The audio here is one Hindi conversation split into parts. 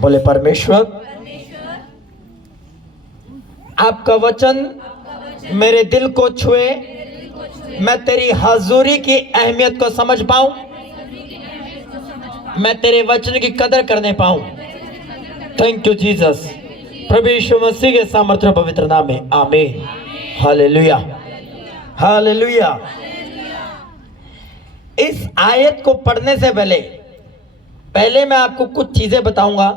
बोले परमेश्वर, आपका वचन मेरे दिल को छुए, मैं तेरी हाजुरी की अहमियत को समझ पाऊं, मैं तेरे वचन की कदर करने पाऊं। Thank you Jesus. प्रभु यीशु मसीह के सामर्थ्य पवित्र नाम में आमीन। हालेलुया, हालेलुया। इस आयत को पढ़ने से पहले मैं आपको कुछ चीजें बताऊंगा।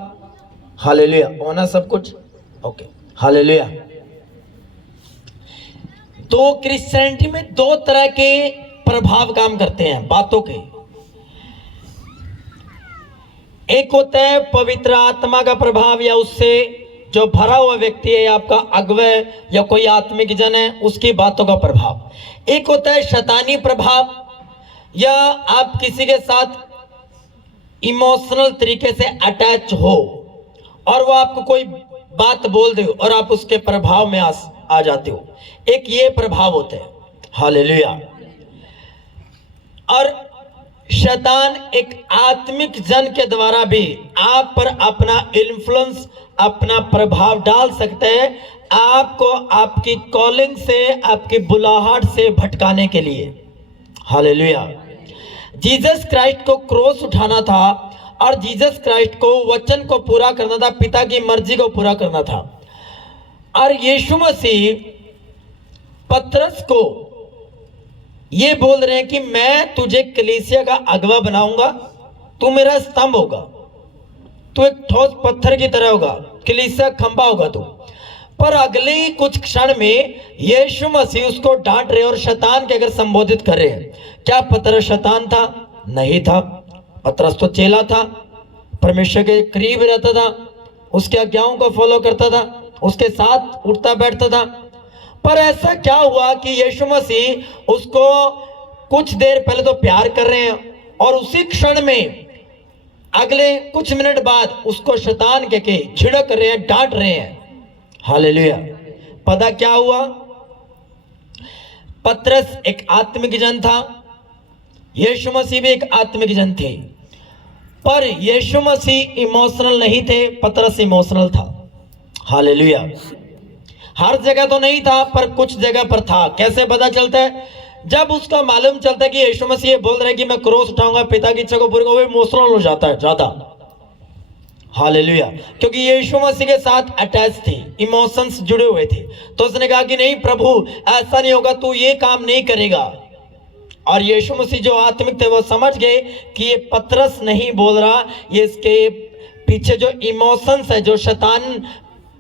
हालेलुया, होना सब कुछ ओके। हालेलुया। तो क्रिश्चियनिटी में दो तरह के प्रभाव काम करते हैं बातों के। एक होता है पवित्र आत्मा का प्रभाव, या उससे जो भरा हुआ व्यक्ति है, आपका अगुवे या कोई आत्मिक जन है, उसकी बातों का प्रभाव। एक होता है शैतानी प्रभाव, या आप किसी के साथ इमोशनल तरीके से अटैच हो और वो आपको कोई बात बोल दे और आप उसके प्रभाव में आ जाते हो। एक ये प्रभाव होते हैं। हालेलुया। और शैतान एक आत्मिक जन के द्वारा भी आप पर अपना इन्फ्लुएंस, अपना प्रभाव डाल सकते हैं, आपको आपकी कॉलिंग से, आपकी बुलाहट से भटकाने के लिए। हालेलुया। जीसस क्राइस्ट को क्रॉस उठाना था और जीसस क्राइस्ट को वचन को पूरा करना था, पिता की मर्जी को पूरा करना था। और यीशु मसीह पतरस को ये बोल रहे हैं कि मैं तुझे कलीसिया का अगवा बनाऊंगा, तू मेरा स्तंभ होगा, तू एक ठोस पत्थर की तरह होगा, कलीसिया खंबा होगा तू। पर अगले ही कुछ क्षण में यीशु मसीह उसको डांट रहे और शैतान के अगर संबोधित कर रहे हैं। क्या पतरस शैतान था? नहीं था। पतरस तो चेला था, परमेश्वर के करीब रहता था, उसके आज्ञाओं को फॉलो करता था, उसके साथ उठता बैठता था। पर ऐसा क्या हुआ कि यीशु मसीह उसको कुछ देर पहले तो प्यार कर रहे हैं और उसी क्षण में अगले कुछ मिनट बाद उसको शैतान के झिड़क रहे हैं, डांट रहे हैं। हालेलुया। पता क्या हुआ? पतरस एक आत्मिक जन था, यीशु मसीह भी एक आत्मिक जन थे, पर यीशु मसीह इमोशनल नहीं थे, पतरस इमोशनल था। हालेलुया। हर जगह तो नहीं था पर कुछ जगह पर था। कैसे पता चलता है? जब उसका मालूम चलता है कि यीशु मसीह बोल रहे हैं कि मैं क्रॉस उठाऊंगा, पिता की इच्छा को पूरी करूंगा, वो इमोशनल हो जाता है ज्यादा। हालेलुया। क्योंकि यीशु मसीह के साथ अटैच थे, इमोशंस जुड़े हुए थे। तो उसने कहा कि नहीं प्रभु, ऐसा नहीं होगा, तू ये काम नहीं करेगा। और यीशु मसीह जो आत्मिक थे वो समझ गए कि ये पतरस नहीं बोल रहा, ये इसके पीछे जो इमोशंस है, जो शैतान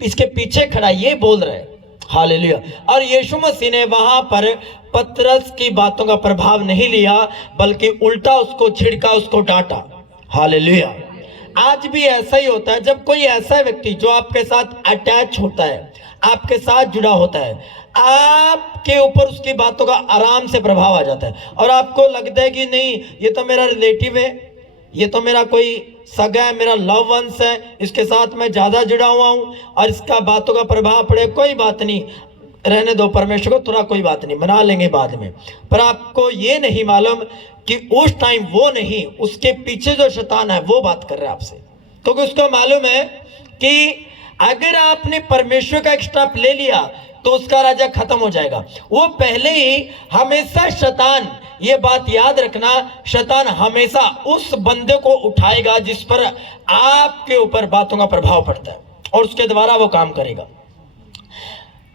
इसके पीछे खड़ा, ये बोल रहा है। हालेलुया। और यीशु मसीह ने वहां पर पतरस की बातों का प्रभाव नहीं लिया, बल्कि उल्टा उसको झिड़का, उसको डांटा। हालेलुया। आज भी ऐसा ही होता है। जब कोई ऐसा व्यक्ति जो आपके साथ अटैच होता है, आपके साथ जुड़ा होता है, आपके ऊपर उसकी बातों का आराम से प्रभाव आ जाता है और आपको लगता है कि नहीं, ये तो मेरा रिलेटिव है, ये तो मेरा कोई सगा है, मेरा लव वंस है, इसके साथ मैं ज्यादा जुड़ा हुआ हूं और इसका बातों का प्रभाव पड़े, कोई बात नहीं, रहने दो परमेश्वर को, थोड़ा कोई बात नहीं, मना लेंगे बाद में। पर आपको ये नहीं मालूम कि उस टाइम वो नहीं, उसके पीछे जो शैतान है वो बात कर रहा है आपसे। क्योंकि उसको मालूम है कि अगर आपने परमेश्वर का एक स्टेप ले लिया तो उसका राजा खत्म हो जाएगा। वो पहले ही हमेशा शैतान, ये बात याद रखना, शैतान हमेशा उस बंदे को उठाएगा जिस पर आपके ऊपर बातों का प्रभाव पड़ता है और उसके द्वारा वो काम करेगा।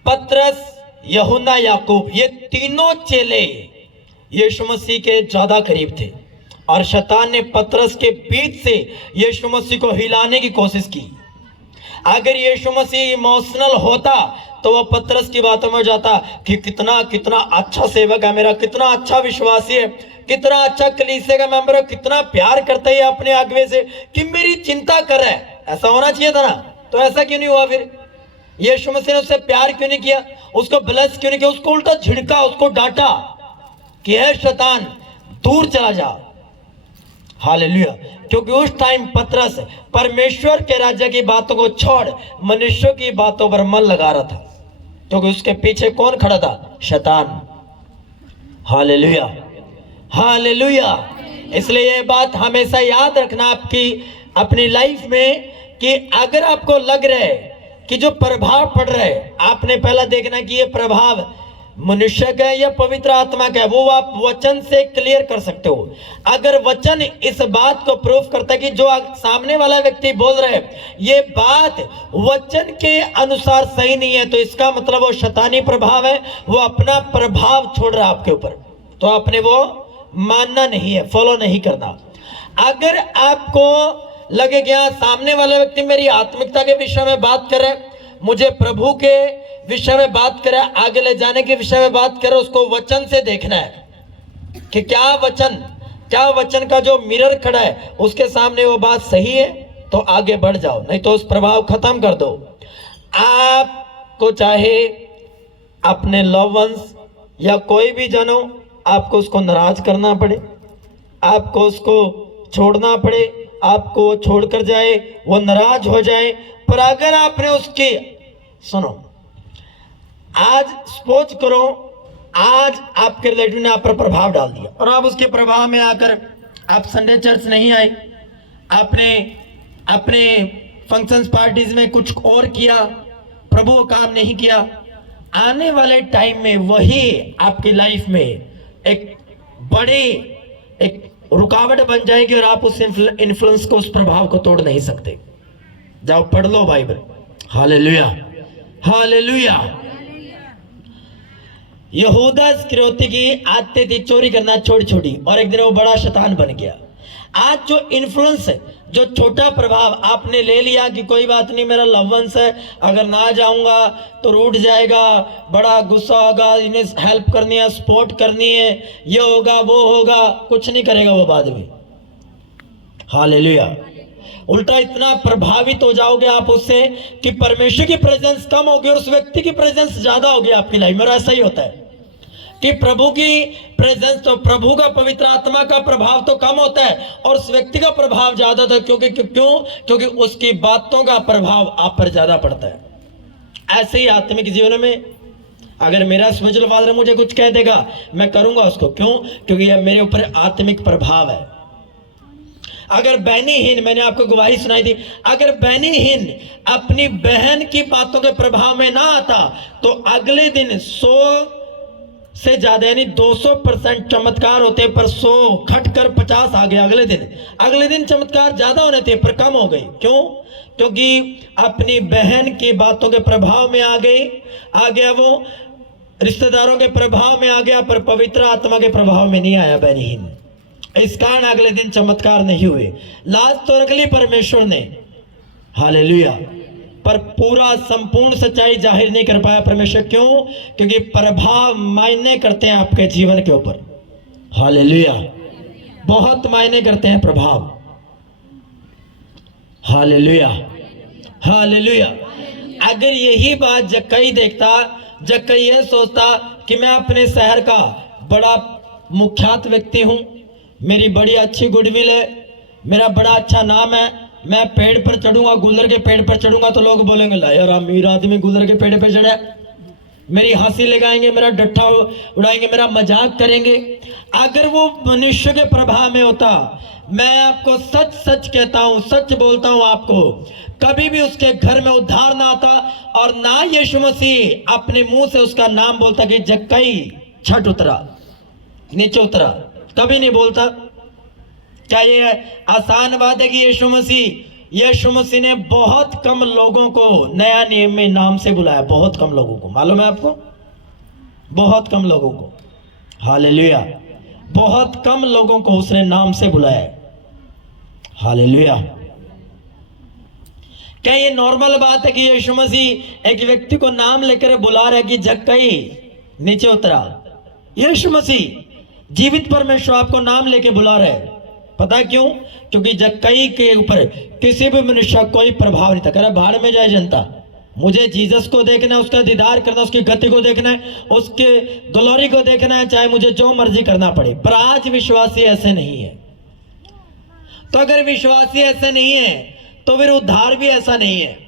पतरस, यूहन्ना, याकूब, ये तीनों चेले यीशु मसीह के ज्यादा करीब थे और शैतान ने पतरस के बीच से यीशु मसीह को हिलाने की कोशिश की। अगर यीशु मसीह इमोशनल होता तो वह पतरस की बातों में जाता कि कितना कितना अच्छा सेवक है मेरा, कितना अच्छा विश्वासी है, कितना अच्छा कलीसिया का मेंबर है, कितना प्यार करता है अपने अगुवे से कि मेरी चिंता कर रहा है। ऐसा होना चाहिए था ना? तो ऐसा क्यों नहीं हुआ? फिर यीशु मसीह ने उससे प्यार क्यों नहीं किया? उसको ब्लेस क्यों नहीं किया? उसको उल्टा झिड़का, उसको डांटा कि है शैतान, दूर चला जा। हालेलुया। क्योंकि उस टाइम पतरस परमेश्वर के राज्य की बातों को छोड़ मनुष्यों की बातों पर मन लगा रहा था, क्योंकि उसके पीछे कौन खड़ा था? शैतान। Hallelujah, hallelujah. इसलिए ये बात हमेशा याद रखना आपकी अपनी लाइफ में कि अगर आपको लग रहा है कि जो प्रभाव पड़ रहा है, आपने पहला देखना कि ये प्रभाव मनुष्य का है या पवित्र आत्मा का है, वो आप वचन से क्लियर कर सकते हो। अगर वचन इस बात को प्रूफ करता है कि जो सामने वाला व्यक्ति बोल रहा है ये बात वचन के अनुसार सही नहीं है, तो इसका मतलब वो शैतानी प्रभाव है, वो अपना प्रभाव छोड़ रहा है आपके ऊपर, तो आपने वो मानना नहीं है, फॉलो नहीं करना। अगर आपको लगे कि हाँ सामने वाला व्यक्ति मेरी आत्मिकता के विषय में बात करे, मुझे प्रभु के विषय में बात करे, आगे ले जाने के विषय में बात करे, उसको वचन से देखना है कि क्या वचन का जो मिरर खड़ा है उसके सामने वो बात सही है, तो आगे बढ़ जाओ, नहीं तो उस प्रभाव खत्म कर दो। आपको चाहे अपने लव वंस या कोई भी जन हो, आपको उसको नाराज करना पड़े, आपको उसको छोड़ना पड़े, आपको छोड़कर जाए, वो नाराज हो जाए, पर अगर आपने उसके सुनो, आज सपोज करो आज आपके रिलेटिव ने आप पर प्रभाव डाल दिया और आप उसके प्रभाव में आकर आप संडे चर्च नहीं आए, आपने अपने फंक्शंस पार्टीज में कुछ और किया, प्रभु काम नहीं किया, आने वाले टाइम में वही आपकी लाइफ में एक रुकावट बन जाएगी और आप उस इन्फ्लुएंस को, उस प्रभाव को तोड़ नहीं सकते। जाओ पढ़ लो बाइबल। Hallelujah, hallelujah. यहूदा इस्करियोती की आदत थी चोरी करना छोटी छोटी, और एक दिन वो बड़ा शैतान बन गया। आज जो इन्फ्लुएंस है, जो छोटा प्रभाव आपने ले लिया कि कोई बात नहीं मेरा लवंस है, अगर ना जाऊंगा तो रूठ जाएगा, बड़ा गुस्सा होगा, इन्हें हेल्प करनी है, सपोर्ट करनी है, ये होगा वो होगा, कुछ नहीं करेगा वो बाद में। हालेलुया। उल्टा इतना प्रभावित हो जाओगे आप उससे कि परमेश्वर की प्रेजेंस कम होगी और उस व्यक्ति की प्रेजेंस ज्यादा होगी आपकी लाइफ में। ऐसा ही होता है कि प्रभु की प्रेजेंस, तो प्रभु का पवित्र आत्मा का प्रभाव तो कम होता है और उस व्यक्ति का प्रभाव ज्यादा होता है। क्योंकि उसकी बातों का प्रभाव आप पर ज्यादा पड़ता है। ऐसे ही आत्मिक जीवन में अगर मेरा स्पिरिचुअल फादर मुझे कुछ कह देगा, मैं करूंगा उसको, क्यों? क्योंकि यह मेरे ऊपर आत्मिक प्रभाव है। अगर बहनीहीन, मैंने आपको गवाही सुनाई थी, अगर बहनीहीन अपनी बहन की बातों के प्रभाव में ना आता तो अगले दिन 100 से ज्यादा यानी 200% चमत्कार होते, पर 100 घटकर 50 आ गए। अगले दिन चमत्कार ज्यादा होने थे पर कम हो गए। क्यों? क्योंकि अपनी बहन की बातों के प्रभाव में आ गया, वो रिश्तेदारों के प्रभाव में आ गया, पर पवित्र आत्मा के प्रभाव में नहीं आया बहनीहीन। इस कारण अगले दिन चमत्कार नहीं हुए। लाज तो रख ली परमेश्वर ने, हालेलुया, पर पूरा संपूर्ण सच्चाई जाहिर नहीं कर पाया परमेश्वर। क्यों? क्योंकि प्रभाव मायने करते हैं आपके जीवन के ऊपर। हालेलुया, बहुत मायने करते हैं प्रभाव। Hallelujah, hallelujah. अगर यही बात जक्कई देखता, जक्कई यह सोचता कि मैं अपने शहर का बड़ा मुख्यात व्यक्ति हूं, मेरी बड़ी अच्छी गुडविल है, मेरा बड़ा अच्छा नाम है, मैं पेड़ पर चढ़ूंगा, गुलर के पेड़ पर चढ़ूंगा तो लोग बोलेंगे ला यार अमीर आदमी गुलर के पेड़ पर चढ़ा, मेरी हंसी लगाएंगे, मेरा डट्ठा उड़ाएंगे, मेरा मजाक करेंगे। अगर वो मनुष्य के प्रभाव में होता, मैं आपको सच सच कहता हूं, सच बोलता हूं आपको, कभी भी उसके घर में उद्धार ना आता और ना यीशु मसीह अपने मुंह से उसका नाम बोलता कि जक्कई छठ उतरा, नीचे उतरा, कभी नहीं बोलता। क्या ये आसान बात है कि यीशु मसीह ने बहुत कम लोगों को नया नियम में नाम से बुलाया, बहुत कम लोगों को, मालूम है आपको? बहुत कम लोगों को, हालेलुया, बहुत कम लोगों को उसने नाम से बुलाया, हालेलुया। क्या ये नॉर्मल बात है कि यीशु मसीह एक व्यक्ति को नाम लेकर बुला रहे कि जक्कई नीचे उतरा? यीशु मसीह जीवित परमेश्वर आपको नाम लेके बुला रहे हैं। पता है क्यों? क्योंकि जक्कई के ऊपर किसी भी मनुष्य कोई प्रभाव नहीं था। कह रहा भाड़ में जाए जनता, मुझे जीसस को देखना है, उसका दीदार करना, उसकी गति को देखना है, उसके ग्लोरी को देखना है, चाहे मुझे जो मर्जी करना पड़े। पर आज विश्वासी ऐसे नहीं है। तो अगर विश्वासी ऐसे नहीं है तो फिर उद्धार भी ऐसा नहीं है।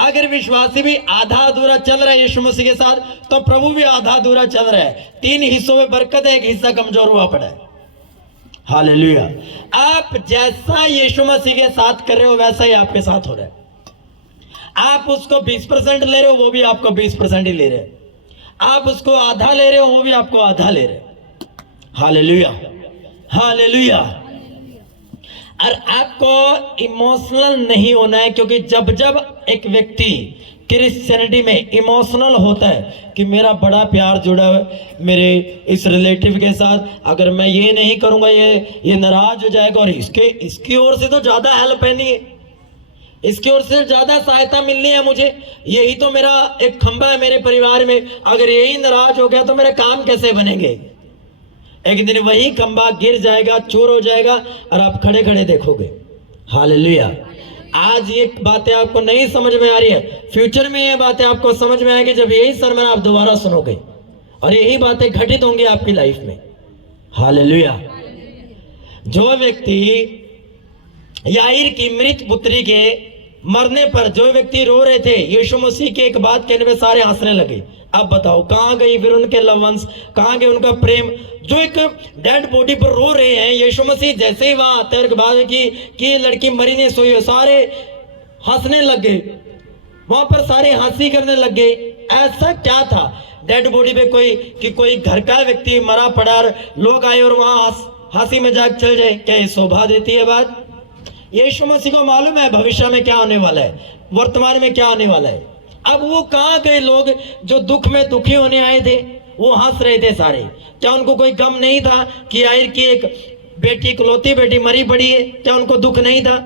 अगर विश्वासी भी आधा अधूरा चल रहा है यीशु मसीह के साथ, तो प्रभु भी आधा अधूरा चल रहा है। 3 हिस्सों में बरकत है, एक हिस्सा कमजोर हुआ पड़ा है। हालेलुया। आप जैसा यीशु मसीह के साथ कर रहे हो वैसा ही आपके साथ हो रहा है। आप उसको 20% ले रहे हो, वो भी आपको 20% ही ले रहे हैं। आप उसको आधा ले रहे हो, वो भी आपको आधा ले रहे हैं। Hallelujah, hallelujah. और आपको इमोशनल नहीं होना है, क्योंकि जब जब एक व्यक्ति क्रिश्चियनिटी में इमोशनल होता है कि मेरा बड़ा प्यार जुड़ा है मेरे इस रिलेटिव के साथ, अगर मैं ये नहीं करूंगा ये नाराज हो जाएगा, और इसकी ओर से तो ज्यादा हेल्प है नहीं है, इसकी ओर से ज्यादा सहायता मिलनी है मुझे, यही तो मेरा एक खंभा है मेरे परिवार में, अगर यही नाराज हो गया तो मेरे काम कैसे बनेंगे। एक दिन वही खंभा गिर जाएगा, चूर हो जाएगा, और आप खड़े खड़े देखोगे। हालेलुया। आज ये बातें आपको नहीं समझ में आ रही है, फ्यूचर में ये बातें आपको समझ में आएगी जब यही सरमन आप दोबारा सुनोगे, और यही बातें घटित होंगी आपकी लाइफ में। हालेलुया। जो व्यक्ति याईर की मृत पुत्री के मरने पर जो व्यक्ति रो रहे थे, यीशु मसीह के एक बात कहने में सारे हंसने लगे। अब बताओ कहां गई फिर उनके लव वंस, कहां गए उनका प्रेम? जो एक डेड बॉडी पर रो रहे हैं, यीशु मसीह जैसे ही वहां आते हैं बात की लड़की मरी नहीं सोई, सारे हंसने लग गए, वहां पर सारे हंसी करने लग गए। ऐसा क्या था डेड बॉडी पे कोई घर का व्यक्ति मरा पड़ा और लोग आए और वहां हंसी मजाक चल जाए? क्या ये शोभा देती है बात? यीशु मसीह को मालूम है भविष्य में क्या होने वाला है, वर्तमान में क्या होने वाला है। अब वो कहां गए लोग जो दुख में दुखी होने आए थे? वो हंस रहे थे सारे। क्या उनको कोई गम नहीं था कि याईर की एक बेटी, इकलौती बेटी मरी पड़ी है? क्या उनको दुख नहीं था?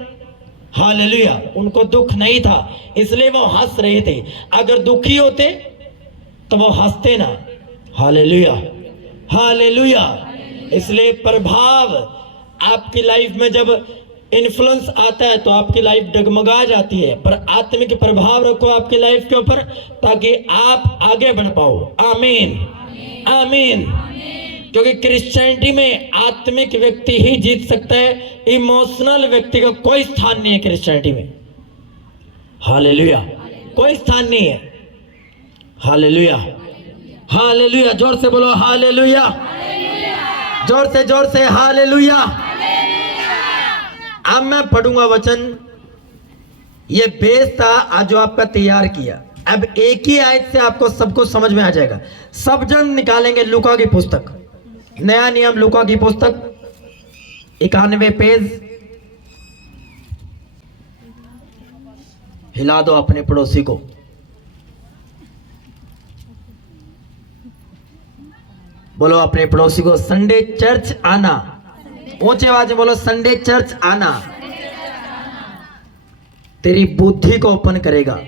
हालेलुया, उनको दुख नहीं था, इसलिए वो हंस रहे थे। अगर दुखी होते तो वो हंसते ना। Hallelujah, hallelujah. इसलिए प्रभाव आपकी लाइफ में जब इन्फ्लुएंस आता है तो आपकी लाइफ डगमगा जाती है, पर आत्मिक प्रभाव रखो आपकी लाइफ के ऊपर ताकि आप आगे बढ़ पाओ। आमीन, आमीन। क्योंकि क्रिश्चियनिटी में आत्मिक व्यक्ति ही जीत सकता है, इमोशनल व्यक्ति का कोई स्थान नहीं है क्रिश्चियनिटी में। हालेलुया, कोई स्थान नहीं है। Hallelujah, hallelujah. जोर से बोलो हालेलुया, जोर से हालेलुया। अब मैं पढ़ूंगा वचन, ये बेस था आज जो आपका तैयार किया। अब एक ही आयत से आपको सब कुछ समझ में आ जाएगा। सब जन निकालेंगे लूका की पुस्तक, नया नियम लूका की पुस्तक 91 पेज। हिला दो अपने पड़ोसी को। बोलो अपने पड़ोसी को संडे चर्च आना। ऊंचे आवाज में बोलो संडे चर्च आना तेरी बुद्धि को ओपन करेगा।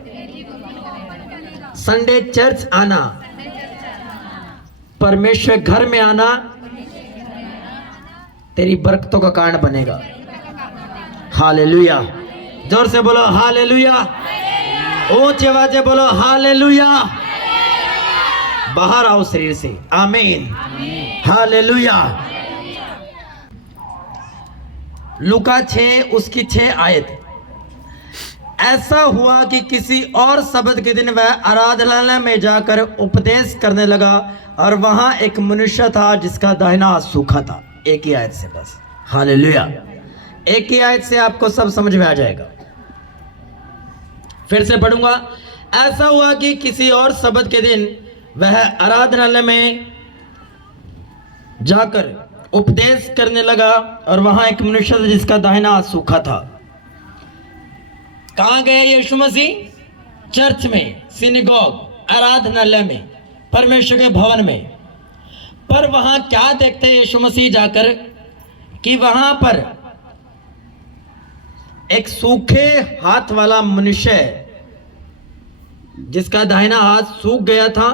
संडे चर्च आना, परमेश्वर घर में आना तेरी बरकतों का कारण बनेगा। हालेलुया। जोर से बोलो हालेलुया, ऊंचे आवाज में बोलो हालेलुया। बाहर आओ शरीर से। आमीन, हालेलुया। लूका 6 उसकी 6 आयत। ऐसा हुआ कि किसी और शब्द के दिन वह आराधनालय में जाकर उपदेश करने लगा, और वहां एक मनुष्य था जिसका दाहिना हाथ सूखा था। एक ही आयत से बस। हालेलुया, एक ही आयत से आपको सब समझ में आ जाएगा। फिर से पढ़ूंगा। ऐसा हुआ कि किसी और शब्द के दिन वह आराधनालय में जाकर उपदेश करने लगा, और वहां एक मनुष्य था जिसका दाहिना हाथ सूखा था। कहां गए यीशु मसीह? चर्च में, सिनेगॉग, आराधनालय में, परमेश्वर के भवन में। पर वहां क्या देखते हैं यीशु मसीह जाकर कि वहां पर एक सूखे हाथ वाला मनुष्य जिसका दाहिना हाथ सूख गया था,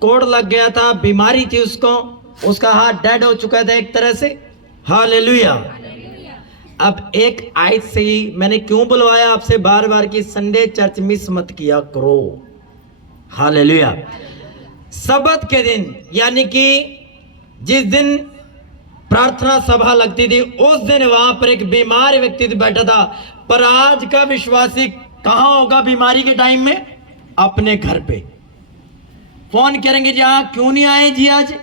कोड़ लग गया था, बीमारी थी उसको, उसका हाथ डेड हो चुका था एक तरह से। हालेलुया। अब एक आयत से ही मैंने क्यों बुलवाया आपसे बार बार कि संडे चर्च मिस मत किया करो। हालेलुया। सब्त के दिन, यानी कि जिस दिन प्रार्थना सभा लगती थी उस दिन वहां पर एक बीमार व्यक्ति बैठा था। पर आज का विश्वासी कहां होगा बीमारी के टाइम में? अपने घर पे फोन करेंगे जी, हाँ क्यों नहीं आए जी आज?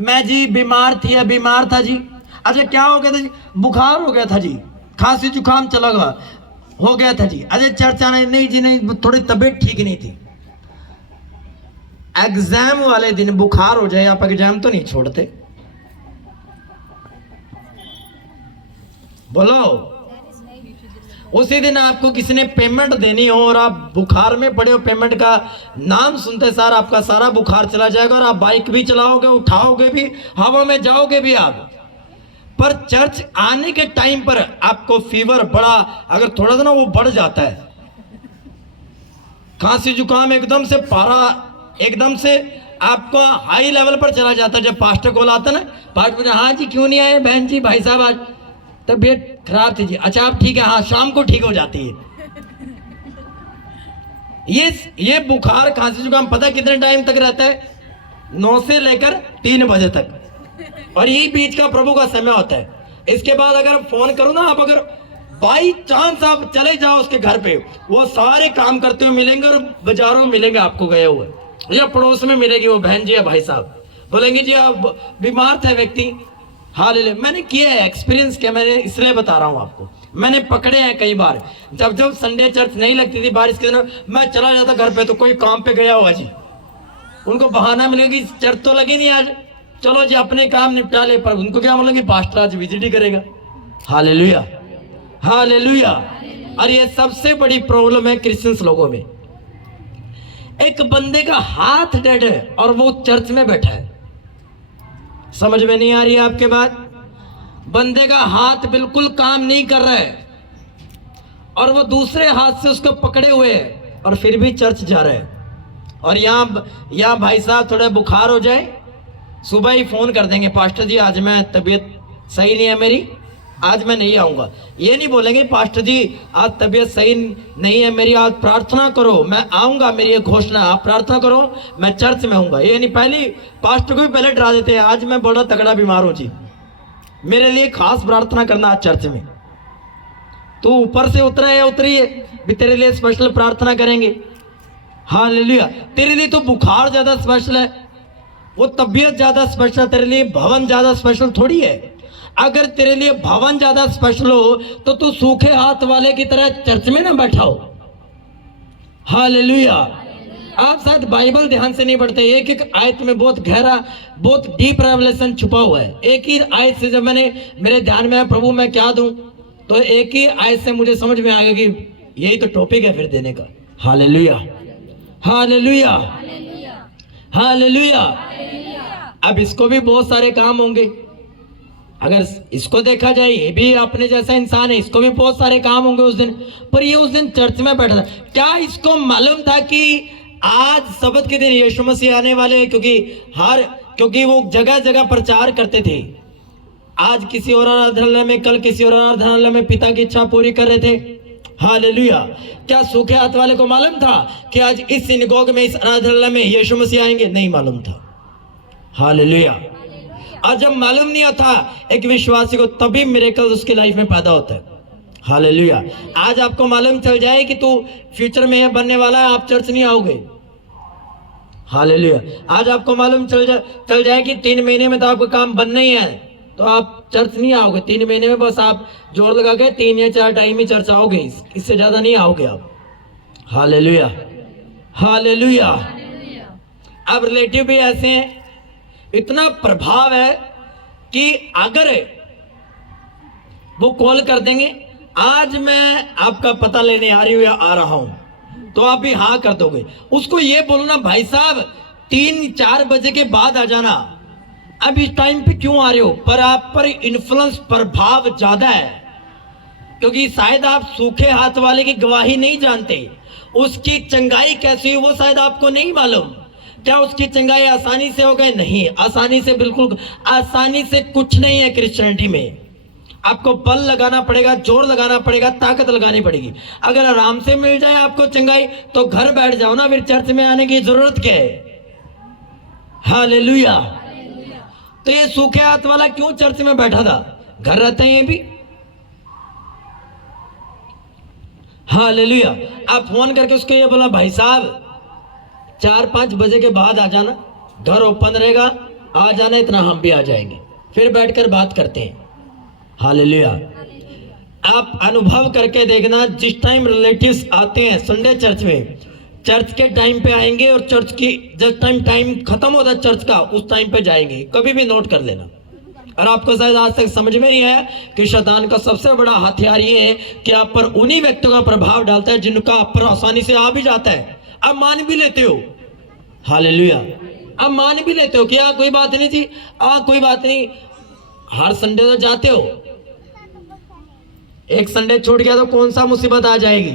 मैं जी बीमार थी या बीमार था जी। अच्छा क्या हो गया था जी? बुखार हो गया था जी, खांसी जुकाम चला गया। हो गया था जी, अजय चर्च आना नहीं जी, नहीं थोड़ी तबीयत ठीक नहीं थी। एग्जाम वाले दिन बुखार हो जाए, आप एग्जाम तो नहीं छोड़ते? बोलो। उसी दिन आपको किसी ने पेमेंट देनी हो और आप बुखार में पड़े हो, पेमेंट का नाम सुनते सार आपका सारा बुखार चला जाएगा और आप बाइक भी चलाओगे, उठाओगे भी, हवा में जाओगे भी आप। पर चर्च आने के टाइम पर आपको फीवर बड़ा, अगर थोड़ा सा ना वो बढ़ जाता है, खांसी जुकाम एकदम से, पारा एकदम से आपका हाई लेवल पर चला जाता है। जब पास्टर कॉल आता ना, पास्टर हाँ जी क्यों नहीं आए बहन जी, भाई साहब आज तबीयत खराब थी जी, अच्छा आप ठीक है, हाँ शाम को ठीक हो जाती है। ये बुखार खांसी जुकाम पता कितने टाइम तक रहता है? 9 से लेकर 3 बजे तक, और यही बीच का प्रभु का समय होता है। इसके बाद अगर फोन करो ना, आप अगर बाई चांस आप चले जाओ उसके घर पे, वो सारे काम करते हुए मिलेंगे और बाजारों में मिलेंगे आपको गए हुए, या पड़ोस में मिलेगी वो बहन जी या भाई साहब, बोलेंगे जी आप बीमार थे व्यक्ति। हालेलुया, मैंने किया है, एक्सपीरियंस किया, मैंने इसलिए बता रहा हूँ आपको, मैंने पकड़े हैं कई बार। जब संडे चर्च नहीं लगती थी बारिश के दिन, मैं चला जाता घर पे, तो कोई काम पे गया होगा जी, उनको बहाना मिलेगा कि चर्च तो लगी नहीं आज, चलो जी अपने काम निपटा ले, पर उनको क्या बोलेंगे पास्टर आज विजिट ही करेगा। Hallelujah, hallelujah. और ये सबसे बड़ी प्रॉब्लम है क्रिश्चियंस लोगों में। एक बंदे का हाथ डेड है और वो चर्च में बैठा है, समझ में नहीं आ रही है आपके बात? बंदे का हाथ बिल्कुल काम नहीं कर रहा है और वो दूसरे हाथ से उसको पकड़े हुए है और फिर भी चर्च जा रहे हैं। और यहाँ भाई साहब थोड़ा बुखार हो जाए, सुबह ही फोन कर देंगे, पास्टर जी आज मैं तबीयत सही नहीं है मेरी, आज मैं नहीं आऊंगा। ये नहीं बोलेंगे पास्टर जी आज तबीयत सही नहीं है मेरी, आज प्रार्थना करो मैं आऊंगा, मेरी ये घोषणा, आप प्रार्थना करो मैं चर्च में आऊंगा। ये नहीं, पहले पास्टर को भी पहले डरा देते हैं, आज मैं बड़ा तगड़ा बीमार हूं जी, मेरे लिए खास प्रार्थना करना आज चर्च में। तो ऊपर से उतरा है, उतरिए भी, तेरे लिए स्पेशल प्रार्थना करेंगे। हालेलुया। तेरे लिए तो बुखार ज्यादा स्पेशल है, वो तबीयत ज्यादा स्पेशल, तेरे लिए भवन ज्यादा स्पेशल थोड़ी है। अगर तेरे लिए भवन ज्यादा स्पेशल हो तो तू सूखे हाथ वाले की तरह चर्च में ना बैठा हो। हालेलुया। आप शायद बाइबल ध्यान से नहीं पढ़ते, एक एक आयत में बहुत गहरा, बहुत डीप रेवलेशन छुपा हुआ है। एक ही आयत से जब मेरे ध्यान में आया प्रभु मैं क्या दूं, तो एक ही आयत से मुझे समझ में आ गया कि यही तो टॉपिक है फिर देने का। Hallelujah, hallelujah, hallelujah. अब इसको भी बहुत सारे काम होंगे, अगर इसको देखा जाए ये भी अपने जैसा इंसान है, इसको भी बहुत सारे काम होंगे उस दिन, पर ये उस दिन चर्च में बैठा था। क्या इसको मालूम था कि आज सबत के दिन यीशु मसीह आने वाले हैं? क्योंकि वो जगह जगह प्रचार करते थे, आज किसी और आराधनालय में, कल किसी और आराधनालय में पिता की इच्छा पूरी कर रहे थे। हालेलुया। क्या सूखे हाथ वाले को मालूम था कि आज इस सिनगोग में, इस आराधनालय में यीशु मसीह आएंगे? नहीं मालूम था। हालेलुया। और जब मालूम नहीं होता एक विश्वासी को, तभी मिरेकल उसकी लाइफ में पैदा होता है। हालेलुया। आज आपको मालूम चल जाए कि तू फ्यूचर में यह बनने वाला है, आप चर्च नहीं आओगे। हालेलुया। आज आपको मालूम चल जाए कि 3 महीने में तो आपका काम बनना ही है, तो आप चर्च नहीं आओगे। 3 महीने में बस आप जोर लगा के 3 या 4 टाइम ही चर्च आओगे, इससे ज्यादा नहीं आओगे आप। Hallelujah, hallelujah. अब रिलेटिव भी ऐसे हैं, इतना प्रभाव है कि अगर वो कॉल कर देंगे आज मैं आपका पता लेने आ रही हूं या आ रहा हूं, तो आप भी हाँ कर दोगे। उसको ये बोलना भाई साहब 3-4 बजे के बाद आ जाना, अब इस टाइम पे क्यों आ रहे हो, पर आप पर इन्फ्लुएंस, प्रभाव ज्यादा है, क्योंकि शायद आप सूखे हाथ वाले की गवाही नहीं जानते, उसकी चंगाई कैसी हुई वो शायद आपको नहीं मालूम। क्या उसकी चंगाई आसानी से हो गए? नहीं, आसानी से, बिल्कुल आसानी से कुछ नहीं है क्रिश्चियनिटी में। आपको बल लगाना पड़ेगा, जोर लगाना पड़ेगा, ताकत लगानी पड़ेगी। अगर आराम से मिल जाए आपको चंगाई तो घर बैठ जाओ ना, फिर चर्च में आने की जरूरत क्या है? हालेलुया। तो ये सूखे हाथ वाला क्यों चर्च में बैठा था? घर रहते हैं ये भी। हालेलुया। आप फोन करके उसको ये बोला भाई साहब 4-5 बजे के बाद आ जाना, घर ओपन रहेगा, आ जाना, इतना हम भी आ जाएंगे, फिर बैठकर बात करते हैं। हालेलुया। आप अनुभव करके देखना, जिस टाइम रिलेटिव्स आते हैं संडे चर्च में, चर्च के टाइम पे आएंगे और चर्च की जब टाइम खत्म होता है चर्च का, उस टाइम पे जाएंगे। कभी भी नोट कर लेना। और आपको शायद आज तक समझ में नहीं आया कि शैतान का सबसे बड़ा हथियार ये है कि आप पर उन्हीं व्यक्तियों का प्रभाव डालता है जिनका आप पर आसानी से आ भी जाता है, आप मान भी लेते हो। हालेलुया। आप मान भी लेते हो कि हाँ कोई बात नहीं थी, कोई बात नहीं, हर संडे तो जाते हो, एक संडे छूट गया तो कौन सा मुसीबत आ जाएगी।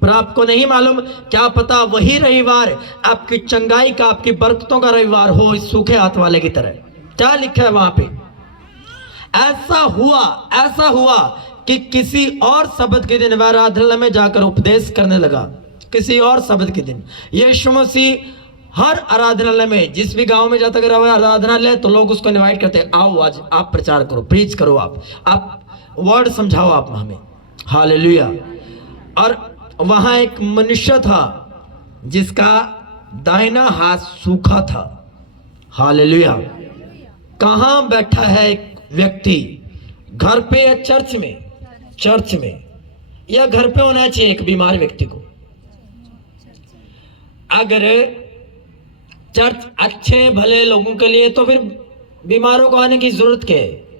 पर आपको नहीं मालूम, क्या पता वही रविवार आपकी चंगाई का, आपकी बरकतों का रविवार हो, इस सूखे हाथ वाले की तरह। क्या लिखा है वहां पे? ऐसा हुआ कि किसी और शब्द के दिन वह आराधनालय में जाकर उपदेश करने लगा। किसी और शब्द के दिन यीशु मसीह हर आराधनालय में, जिस भी गांव में जाता अगर आराधनालय, तो लोग उसको इनवाइट करते हैं, आओ आज आप प्रचार करो, प्रीच करो, आप वर्ड समझाओ आप हमें। हालेलुया। और वहां एक मनुष्य था जिसका दाहिना हाथ सूखा था। हालेलुया। कहां बैठा है एक व्यक्ति? घर पे या चर्च में? चर्च में या घर पे होना चाहिए एक बीमार व्यक्ति को। अगर चर्च अच्छे भले लोगों के लिए, तो फिर बीमारों को आने की जरूरत क्या है?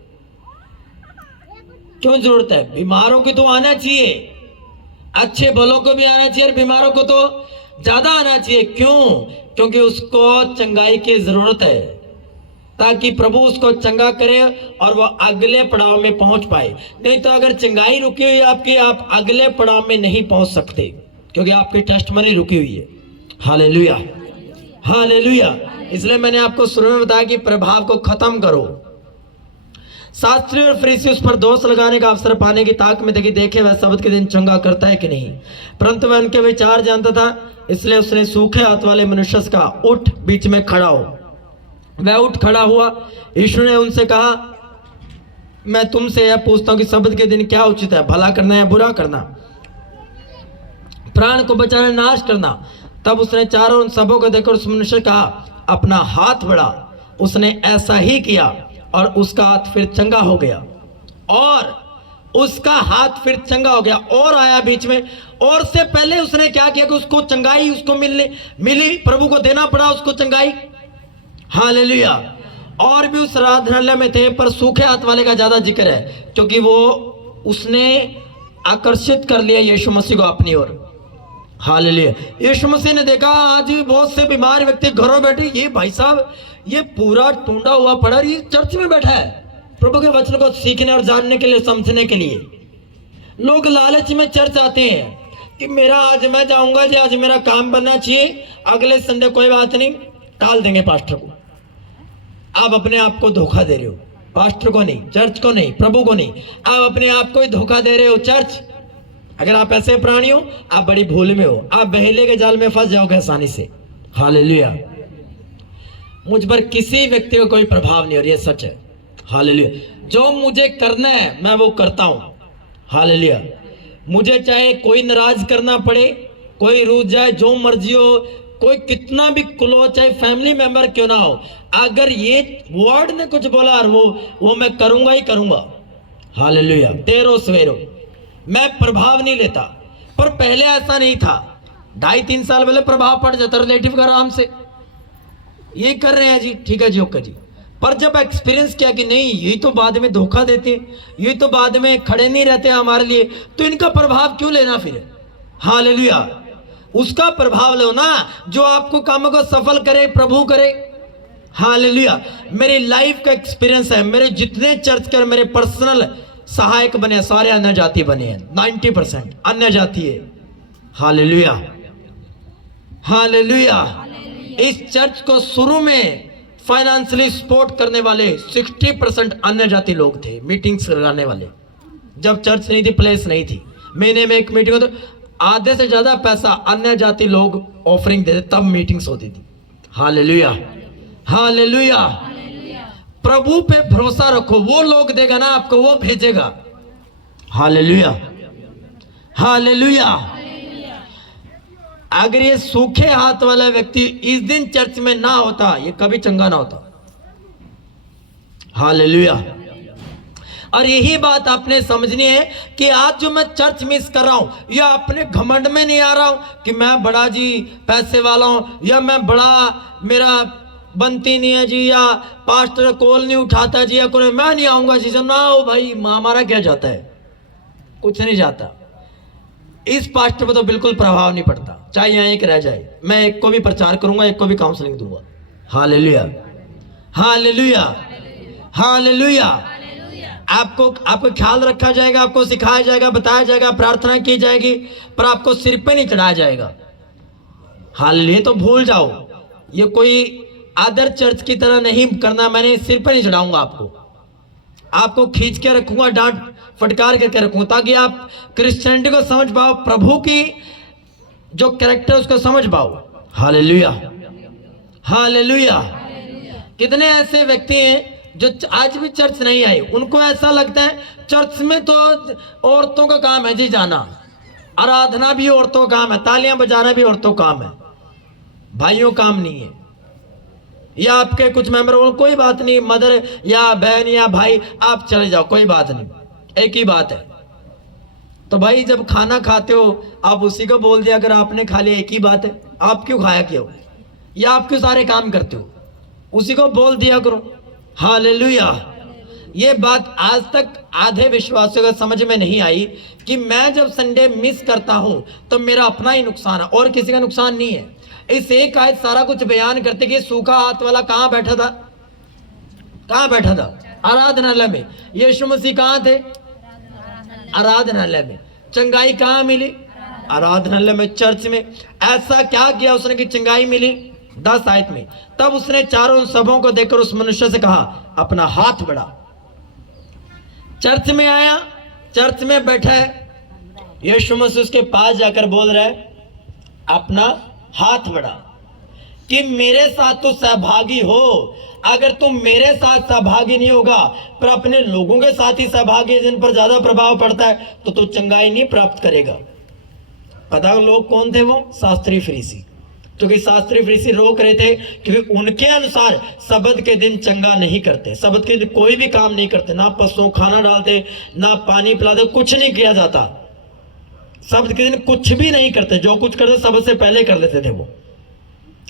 क्यों जरूरत है? बीमारों की तो आना चाहिए, अच्छे भलों को भी आना चाहिए, और बीमारों को तो ज्यादा आना चाहिए। क्यों? क्योंकि उसको चंगाई की जरूरत है, ताकि प्रभु उसको चंगा करे और वह अगले पड़ाव में पहुंच पाए। नहीं तो अगर चंगाई रुकी हुई है आपकी, आप अगले पड़ाव में नहीं पहुंच सकते, क्योंकि आपकी टेस्टमनी रुकी हुई है। हालेलुया। हालेलुया। इसलिए मैंने आपको शुरू में बताया कि प्रभाव को खत्म करो। शास्त्री और फरीसी उस पर दोष लगाने का अवसर पाने की ताक में थे कि देखे वह शब्द के दिन चंगा करता है कि नहीं, परंतु वह उनके विचार जानता था, इसलिए उसने सूखे हाथ वाले मनुष्य का उठ बीच में खड़ा हो। वह उठ खड़ा हुआ। यीशु ने उनसे कहा, मैं तुमसे यह पूछता हूं कि शब्द के दिन क्या उचित है, भला करना या बुरा करना, प्राण को बचाना, नाश करना? तब उसने चारों उन सबों को देखकर उस मनुष्य का अपना हाथ बढ़ा। उसने ऐसा ही किया और उसका हाथ फिर चंगा हो गया। और आया बीच में। और से पहले उसने क्या किया कि उसको चंगाई उसको मिली, प्रभु को देना पड़ा उसको चंगाई। हालेलुया। और भी उस आराधनालय में थे, पर सूखे हाथ वाले का ज्यादा जिक्र है, क्योंकि उसने आकर्षित कर लिया यीशु मसीह को अपनी ओर। हालेलुया। यीशु मसीह ने देखा आज बहुत से बीमार व्यक्ति घरों बैठे, ये भाई साहब ये पूरा टूंडा हुआ पड़ा, ये चर्च में बैठा है प्रभु के वचन को सीखने और जानने के लिए, समझने के लिए। लोग लालच में चर्च आते हैं कि मेरा आज मैं जाऊंगा जी, आज मेरा काम बनना चाहिए, अगले संडे कोई बात नहीं, टाल देंगे पास्टर को। आप अपने आप को धोखा दे रहे हो, पास्टर को नहीं, चर्च को नहीं, प्रभु को नहीं, आप अपने आप को ही धोखा दे रहे हो। चर्च, अगर आप ऐसे प्राणी हो, आप बड़ी भूल में हो, आप बहेले के जाल में फंस जाओगे आसानी से। हालेलुया। मुझ पर किसी व्यक्ति का कोई प्रभाव नहीं, और ये सच है। हालेलुया। जो मुझे करना है मैं वो करता हूं। हालेलुया। मुझे चाहे कोई नाराज करना पड़े, कोई रूठ जाए, जो मर्जी हो, कोई कितना भी क्लोज चाहे फैमिली मेंबर क्यों ना हो, अगर ये वर्ड ने कुछ बोला और वो मैं करूंगा ही करूंगा। हालेलुया। तेरो सवेरो मैं प्रभाव नहीं लेता। पर पहले ऐसा नहीं था। 2.5-3 साल पहले प्रभाव पड़ जाता रिलेटिव का, आराम से ये कर रहे हैं जी, ठीक है जी, ओके जी। पर जब एक्सपीरियंस किया कि नहीं, ये तो बाद में धोखा देते, ये तो बाद में खड़े नहीं रहते हमारे लिए, तो इनका प्रभाव क्यों लेना फिर? हालेलुया। उसका प्रभाव लो ना जो आपको काम को सफल करे, प्रभु करे। हालेलुया। मेरी लाइफ का एक्सपीरियंस है, मेरे जितने चर्च के मेरे पर्सनल सहायक बने सारे अन्य जाति बने हैं, 90% अन्य जाति है। हालेलुया। हालेलुया। इस चर्च को शुरू में फाइनेंशियली सपोर्ट करने वाले 60% अन्य जाति लोग थे, मीटिंग्स लगाने वाले। जब चर्च नहीं थी, प्लेस नहीं थी, महीने में एक मीटिंग होती, आधे से ज्यादा पैसा अन्य जाति लोग ऑफरिंग देते, तब मीटिंग्स होती थी। हालेलुया। हालेलुया। प्रभु पे भरोसा रखो, वो लोग देगा ना आपको, वो भेजेगा। हालेलुया। हालेलुया। अगर ये सूखे हाथ वाला व्यक्ति इस दिन चर्च में ना होता, ये कभी चंगा ना होता। हालेलुया। और यही बात आपने समझनी है कि आज जो मैं चर्च मिस कर रहा हूं, या अपने घमंड में नहीं आ रहा हूं कि मैं बड़ा जी पैसे वाला हूं, या मैं बड़ा मेरा बनती नहीं है जी, या पास्टर कॉल नहीं उठाता जी, या कोई मैं नहीं आऊंगा जी। ना हो भाई, हमारा क्या जाता है, कुछ नहीं जाता। इस पास्टर पर तो बिल्कुल प्रभाव नहीं पड़ता, चाहे यहाँ एक रह जाए। मैं एक को भी प्रचार करूंगा, एक को भी काउंसलिंग दूंगा। Hallelujah, hallelujah, hallelujah. आपको ख्याल रखा जाएगा, आपको सिखाया जाएगा, बताया जाएगा, प्रार्थना की जाएगी, पर आपको सिर पे नहीं चढ़ाया जाएगा। हालेलुया। तो भूल जाओ, ये कोई अदर चर्च की तरह नहीं करना। मैंने सिर पे नहीं चढ़ाऊंगा आपको खींच के रखूंगा, डांट फटकार करके रखूंगा, ताकि आप क्रिश्चियनिटी को समझ पाओ, प्रभु की जो कैरेक्टर उसको समझ पाओ। Hallelujah, hallelujah. कितने ऐसे व्यक्ति हैं जो आज भी चर्च नहीं आए, उनको ऐसा लगता है चर्च में तो औरतों का काम है जी जाना, आराधना भी औरतों का काम है, तालियां बजाना भी औरतों का काम है, भाइयों काम नहीं है। या आपके कुछ मेंबर बोलो कोई बात नहीं, मदर या बहन या भाई आप चले जाओ, कोई बात नहीं, एक ही बात है। तो भाई जब खाना खाते हो आप उसी को बोल दिया अगर आपने खा लिया, एक ही बात है, आप क्यों खाया क्यों, या आप क्यों सारे काम करते हो, उसी को बोल दिया करो। हालेलुया। ये बात आज तक आधे विश्वासियों को समझ में नहीं आई कि मैं जब संडे मिस करता हूं तो मेरा अपना ही नुकसान है और किसी का नुकसान नहीं है। इस एक आयत सारा कुछ बयान करते कि सूखा हाथ वाला कहां बैठा था, कहां बैठा था, आराधनालय में। यीशु मसीह कहां थे, आराधनालय में। चंगाई कहां मिली, आराधनालय में, चर्च में। ऐसा क्या किया उसने कि चंगाई मिली, 10 आयत में। तब उसने चारों सबों को देखकर उस मनुष्य से कहा अपना हाथ बढ़ा। चर्च में आया, चर्च में बैठा है, यीशु मसीह उसके पास जाकर बोल रहा है अपना हाथ बढ़ा, कि मेरे साथ तो सहभागी हो। अगर तुम मेरे साथ सहभागी नहीं होगा पर अपने लोगों के साथ ही सहभागी, जिन पर ज्यादा प्रभाव पड़ता है, तो तू चंगाई नहीं प्राप्त करेगा। पता लोग कौन थे वो, शास्त्री फरीसी। क्योंकि शास्त्री फरीसी रोक रहे थे क्योंकि उनके अनुसार सबत के दिन चंगा नहीं करते, सबत के दिन कोई भी काम नहीं करते, ना पशुओं खाना डालते, ना पानी पिलाते, कुछ नहीं किया जाता। सबत के दिन कुछ भी नहीं करते, जो कुछ करते सबत से पहले कर लेते थे वो।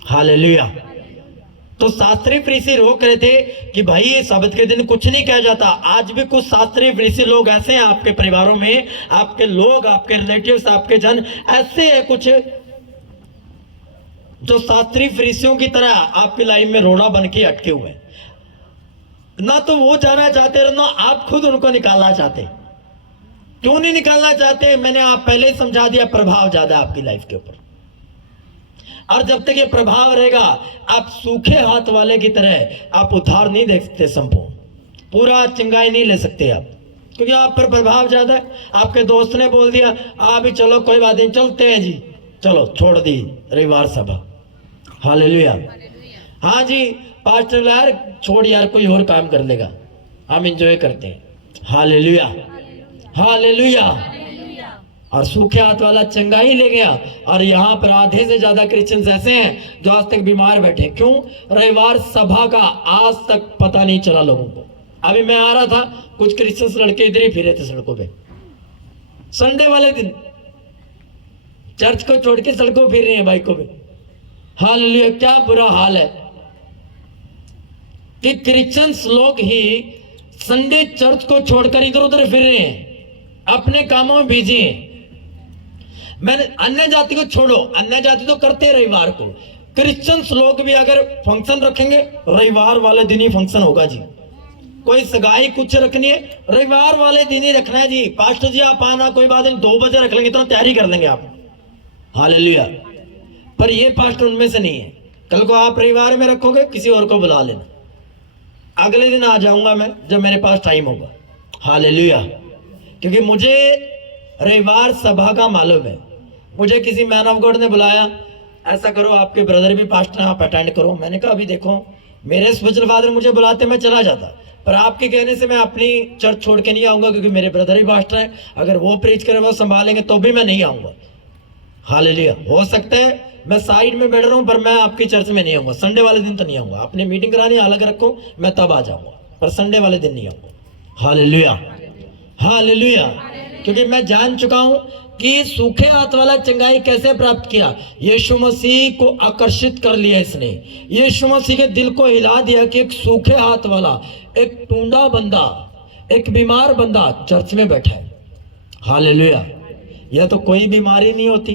हालेलुया। तो शास्त्री फरीसी रोक रहे थे कि भाई सबत के दिन कुछ नहीं किया जाता। आज भी कुछ शास्त्री फरीसी लोग ऐसे हैं आपके परिवारों में, आपके लोग, आपके रिलेटिव्स, आपके जन ऐसे हैं कुछ जो शास्त्री फरीसियों की तरह आपकी लाइफ में रोड़ा बन के अटके हुए, ना तो वो जाना चाहते ना आप खुद उनको निकालना चाहते। क्यों नहीं निकालना चाहते, मैंने आप पहले ही समझा दिया, प्रभाव ज्यादा है आपकी लाइफ के ऊपर। और जब तक ये प्रभाव रहेगा आप सूखे हाथ वाले की तरह आप उद्धार नहीं देख सकते, संपूर्ण पूरा चंगाई नहीं ले सकते आप, क्योंकि आप पर प्रभाव ज्यादा है। आपके दोस्त ने बोल दिया आप भी चलो, कोई बात नहीं, चलते हैं जी, चलो छोड़ दी रविवार सभा। हालेलुया। हाँ जी पास्टर यार छोड़ यार, कोई और काम कर लेगा, हम एंजॉय करते हैं। Hallelujah, hallelujah. और सूखे हाथ वाला चंगाई ले गया। और यहाँ पर आधे से ज्यादा क्रिश्चियंस ऐसे हैं जो आज तक बीमार बैठे। क्यों, रविवार सभा का आज तक पता नहीं चला लोगों को। अभी मैं आ रहा था, कुछ क्रिश्चियंस लड़के इधर ही फिरे थे सड़कों पे, संडे वाले दिन चर्च को छोड़ के सड़कों फिर रहे हैं बाइकों पे। हालेलुया। क्या बुरा हाल है कि क्रिश्चियंस लोग ही संडे चर्च को छोड़कर इधर उधर फिर रहे हैं, अपने कामों में बिजी हैं। मैंने अन्य जाति को छोड़ो, अन्य जाति तो करते हैं रविवार को, क्रिश्चियंस लोग भी अगर फंक्शन रखेंगे रविवार वाले दिन ही फंक्शन होगा जी। कोई सगाई कुछ रखनी है रविवार वाले दिन ही रखना है जी। पास्टर जी आप आना, कोई बात नहीं, 2 बजे रख लेंगे, इतना तैयारी कर लेंगे आप। हालेलुया। पर ये पास्टर उनमें से नहीं है। कल को आप रविवार में रखोगे, किसी और को बुला लेना, अगले दिन आ जाऊंगा मैं जब मेरे पास टाइम होगा। हालेलुया। क्योंकि मुझे रविवार सभा का मालूम है। मुझे किसी मैन ऑफ गॉड ने बुलाया, ऐसा करो आपके ब्रदर भी पास्टर, आप अटेंड करो। मैंने कहा अभी देखो, मेरे स्पिरिचुअल फादर मुझे बुलाते मैं चला जाता, पर आपके कहने से मैं अपनी चर्च छोड़ के नहीं आऊंगा, क्योंकि मेरे ब्रदर ही पास्टर है। अगर वो प्रीच करें, वो संभालेंगे, तो भी मैं नहीं आऊंगा। हालेलुया। हो सकता है मैं साइड में बैठ रहा हूं, पर मैं आपकी चर्च में नहीं आऊंगा। संडे वाले दिन तो नहीं आऊंगा। आपने मीटिंग करानी अलग रखो, मैं तब आ जाऊंगा, पर संडे वाले दिन नहीं आऊंगा। Hallelujah, hallelujah. क्योंकि मैं जान चुका हूं कि सूखे हाथ वाला चंगाई कैसे प्राप्त किया। यीशु मसीह को आकर्षित कर लिया इसने। यीशु मसीह के दिल को हिला दिया कि एक सूखे हाथ वाला, एक टूंडा बंदा, एक बीमार बंदा चर्च में बैठा है। हालेलुया। यह तो कोई बीमारी नहीं होती,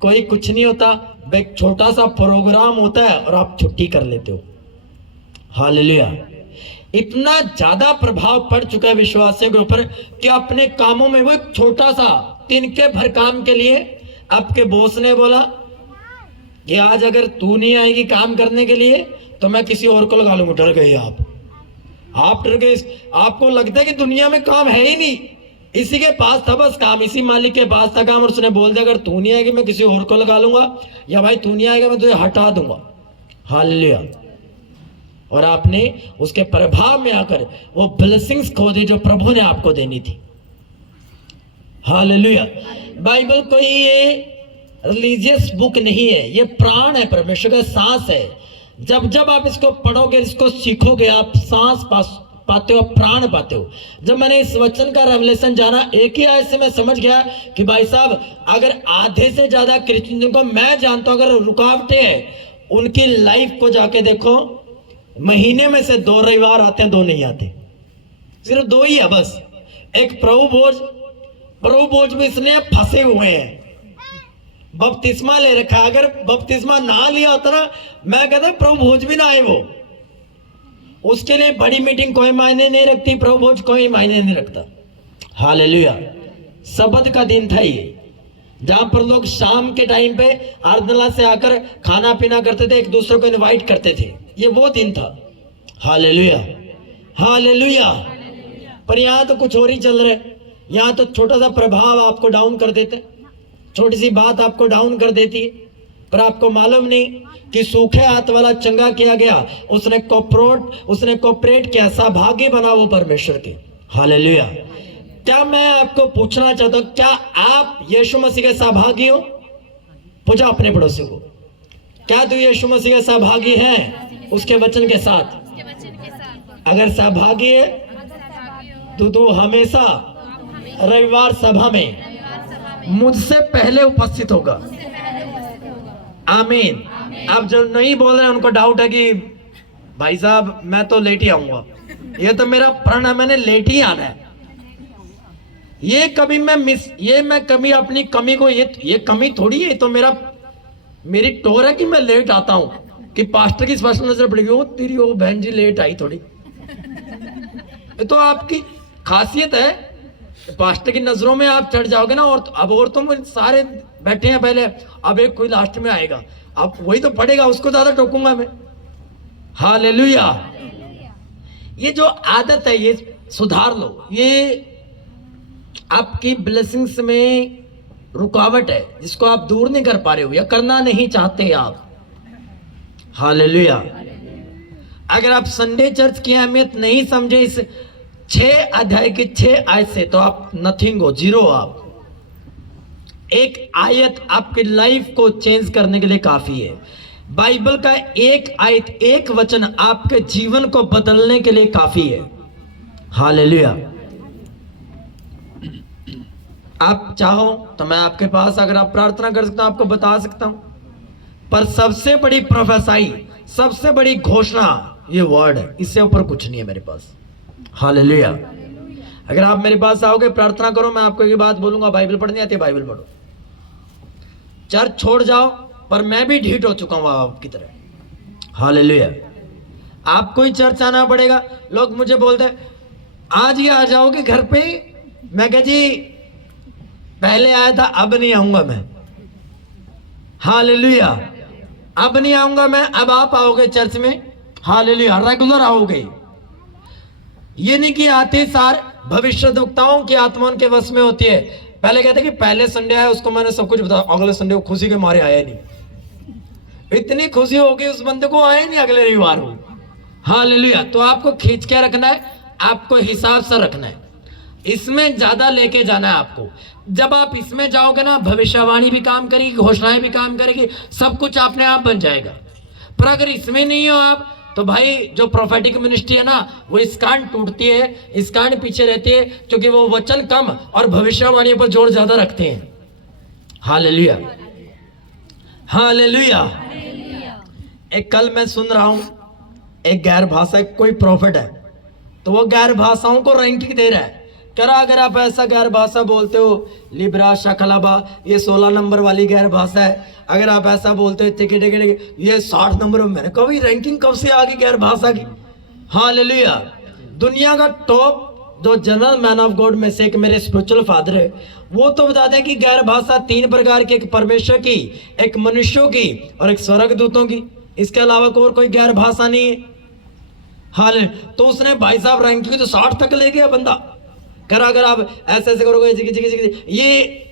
कोई कुछ नहीं होता, एक छोटा सा प्रोग्राम होता है और आप छुट्टी कर लेते हो। हालेलुया। इतना ज्यादा प्रभाव पड़ चुका है विश्वासियों के ऊपर कि अपने कामों में वो एक छोटा सा तिनके भर काम के लिए आपके बॉस ने बोला कि आज अगर तू नहीं आएगी काम करने के लिए तो मैं किसी और को लगा लूंगा। डर गए आप डर गए। आपको लगता है कि दुनिया में काम है ही नहीं, इसी के पास था बस काम, इसी मालिक के पास था काम, और उसने बोल दिया अगर तू नहीं आएगी मैं किसी और को लगा लूंगा, या भाई तू नहीं आएगा मैं तुझे हटा दूंगा। हालेलुया। और आपने उसके प्रभाव में आकर वो ब्लेसिंग्स खो दी जो प्रभु ने आपको देनी थी। हालेलुया। बाइबल कोई ये रिलीजियस बुक नहीं है, ये प्राण है, परमेश्वर का सांस है। जब जब आप इसको पढ़ोगे, इसको सीखोगे, आप सांस पाते हो, प्राण पाते हो। जब मैंने इस वचन का रेवलेशन जाना, एक ही आयत से मैं समझ गया कि भाई साहब अगर आधे से ज्यादा क्रिश्चियन को मैं जानता हूं अगर रुकावटें हैं, उनकी लाइफ को जाके देखो, महीने में से 2 रविवार आते हैं, 2 नहीं आते, सिर्फ 2 ही है बस। एक प्रभु भोज में इसलिए फंसे हुए हैं, बपतिस्मा ले रखा। अगर बपतिस्मा ना लिया होता ना, मैं कहता प्रभु भोज भी ना आए वो। उसके लिए बड़ी मीटिंग कोई मायने नहीं रखती, प्रभु भोज कोई मायने नहीं रखता। हालेलुया। सबत का दिन था ये, जहां पर लोग शाम के टाइम पे आराधना से आकर खाना पीना करते थे, एक दूसरे को इनवाइट करते थे। ये वो दिन था। Hallelujah, hallelujah. पर यहाँ तो कुछ और ही चल रहा है। यहाँ तो छोटा सा प्रभाव आपको डाउन कर देते, छोटी सी बात आपको डाउन कर देती है। पर आपको मालूम नहीं कि सूखे हाथ वाला चंगा किया गया, उसने कोऑपरेट किया, सहभागी बना वो परमेश्वर के। हालेलुया। क्या मैं आपको पूछना चाहता हूं, क्या आप यीशु मसीह के सहभागी हो? पूछा अपने पड़ोसी को, क्या तू यीशु मसीह के सहभागी है उसके वचन के साथ? अगर सहभागी है तो तू हमेशा रविवार सभा में मुझसे पहले उपस्थित होगा। आमीन। अब जो नहीं बोल रहे उनको डाउट है कि भाई साहब मैं तो लेट ही आऊंगा, ये तो मेरा प्रण है, मैंने लेट ही आना है। ये कभी मैं कभी अपनी कमी को, ये कमी थोड़ी है, तो मेरी टोर है कि मैं लेट आता हूं, कि पास्टर की स्पष्ट नजर पड़ेगी, ओ तेरी ओ बहन जी लेट आई थोड़ी। ये तो आपकी खासियत है, पास्टर की नजरों में आप चढ़ जाओगे ना। और अब और तुम सारे बैठे हैं पहले, अब एक कोई लास्ट में आएगा, अब वही तो पड़ेगा, उसको ज्यादा टोकूंगा मैं। हालेलुया। ये जो आदत है ये सुधार लो, ये आपकी ब्लेसिंग्स में रुकावट है जिसको आप दूर नहीं कर पा रहे हो या करना नहीं चाहते आप। हालेलुया। अगर आप संडे चर्च की अहमियत नहीं समझे इस 6 अध्याय की 6 आयत से, तो आप नथिंग हो, जीरो हो आप। एक आयत आपकी लाइफ को चेंज करने के लिए काफी है। बाइबल का एक आयत, एक वचन आपके जीवन को बदलने के लिए काफी है। हालेलुया। आप चाहो तो मैं आपके पास, अगर आप प्रार्थना कर सकते हो, आपको बता सकता हूं, पर सबसे बड़ी प्रोफेसाई, सबसे बड़ी घोषणा ये वर्ड है, इससे ऊपर कुछ नहीं है मेरे पास। हालेलुया। अगर आप मेरे पास आओगे, प्रार्थना करो, मैं आपको एक बात बोलूंगा, बाइबल पढ़नी आती है बाइबल पढ़ो, चर्च छोड़ जाओ, पर मैं भी ढीठ हो चुका हूं आपकी तरह। हालेलुया। आपको ही चर्च आना पड़ेगा। लोग मुझे बोलते आज ही आ जाओगे घर पे, मैं कह जी पहले आया था, अब नहीं आऊंगा मैं। हालेलुया। अब नहीं आऊंगा मैं, अब आप आओगे चर्च में। हालेलुया। रेगुलर आओगे। ये नहीं कि आते सार भविष्यद्वक्ताओं की आत्मा उनके वश में होती है। पहले कहते कि पहले संडे आया उसको मैंने सब कुछ बताया, अगले संडे को खुशी के मारे आया नहीं। इतनी खुशी होगी उस बंदे को, आया नहीं अगले रविवार को। हालेलुया। तो आपको खींच के रखना है, आपको हिसाब से रखना है, इसमें ज्यादा लेके जाना है आपको। जब आप इसमें जाओगे ना, भविष्यवाणी भी काम करेगी, घोषणाएं भी काम करेगी, सब कुछ अपने आप बन जाएगा। पर अगर इसमें नहीं हो आप, तो भाई जो प्रोफेटिक मिनिस्ट्री है ना, वो इस कान टूटती है, इस कान पीछे रहती है, क्योंकि वो वचन कम और भविष्यवाणी पर जोर ज्यादा रखते हैं। Hallelujah, hallelujah. एक कल मैं सुन रहा हूं, एक गैर भाषा कोई प्रॉफिट है, तो वो गैर भाषाओं को रैंकिंग दे रहा है, कह रहा अगर आप ऐसा गैर भाषा बोलते हो, लिब्रा शकलाबा, ये 16 नंबर वाली गैर भाषा है, अगर आप ऐसा बोलते हो टिके टिके ये 60 नंबर। मैंने कहा भाई रैंकिंग कब से आ गई गैर भाषा की? हालेलुया। दुनिया का टॉप जो जनरल मैन ऑफ गॉड में से एक मेरे स्पिरिचुअल फादर है, वो तो बताते हैं कि गैर भाषा 3 प्रकार की, एक परमेश्वर की, एक मनुष्यों की और एक स्वर्गदूतों की। इसके अलावा और कोई गैर भाषा नहीं है। हाल तो उसने भाई साहब रैंकिंग तो 60 तक ले गया बंदा, करा अगर आप ऐसे ऐसे करोगे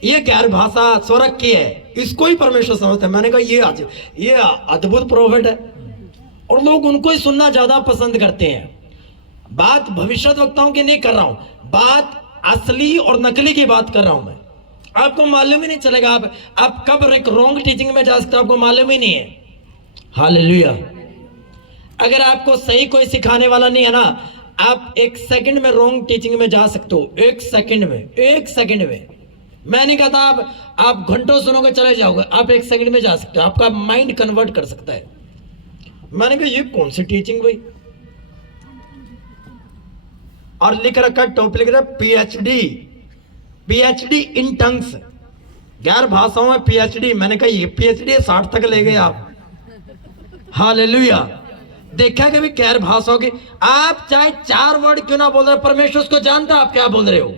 ये गैर भाषा स्वर्ग की है, इसको ही परमेश्वर समझता है। मैंने कहा ये अद्भुत प्रोफेट है, और लोग उनको ही सुनना ज्यादा पसंद करते हैं। बात भविष्यद्वक्ताओं की नहीं कर रहा हूं, बात असली और नकली की बात कर रहा हूं मैं। आपको मालूम ही नहीं चलेगा, आप कब एक रॉन्ग टीचिंग में जा सकते हो, आपको मालूम ही नहीं है। हालेलुया। अगर आपको सही कोई सिखाने वाला नहीं है ना, आप 1 सेकंड में रॉन्ग टीचिंग में जा सकते हो। 1 सेकंड में। मैं नहीं कहता आप घंटों सुनोगे चले जाओगे, आप 1 सेकंड में जा सकते हो, आपका माइंड कन्वर्ट कर सकता है। मैंने कहा ये कौन सी टीचिंग भाई? और लिख रखा टॉपिक, लिख रहा पीएचडी इन टंग्स, गैर भाषाओं में पीएचडी। मैंने कहा ये पीएचडी 60 तक ले गए आप। हालेलुया। देखा कभी गैर भाषाओं की? आप चाहे 4 वर्ड क्यों ना बोल रहे, परमेश्वर उसको जानता आप क्या बोल रहे हो।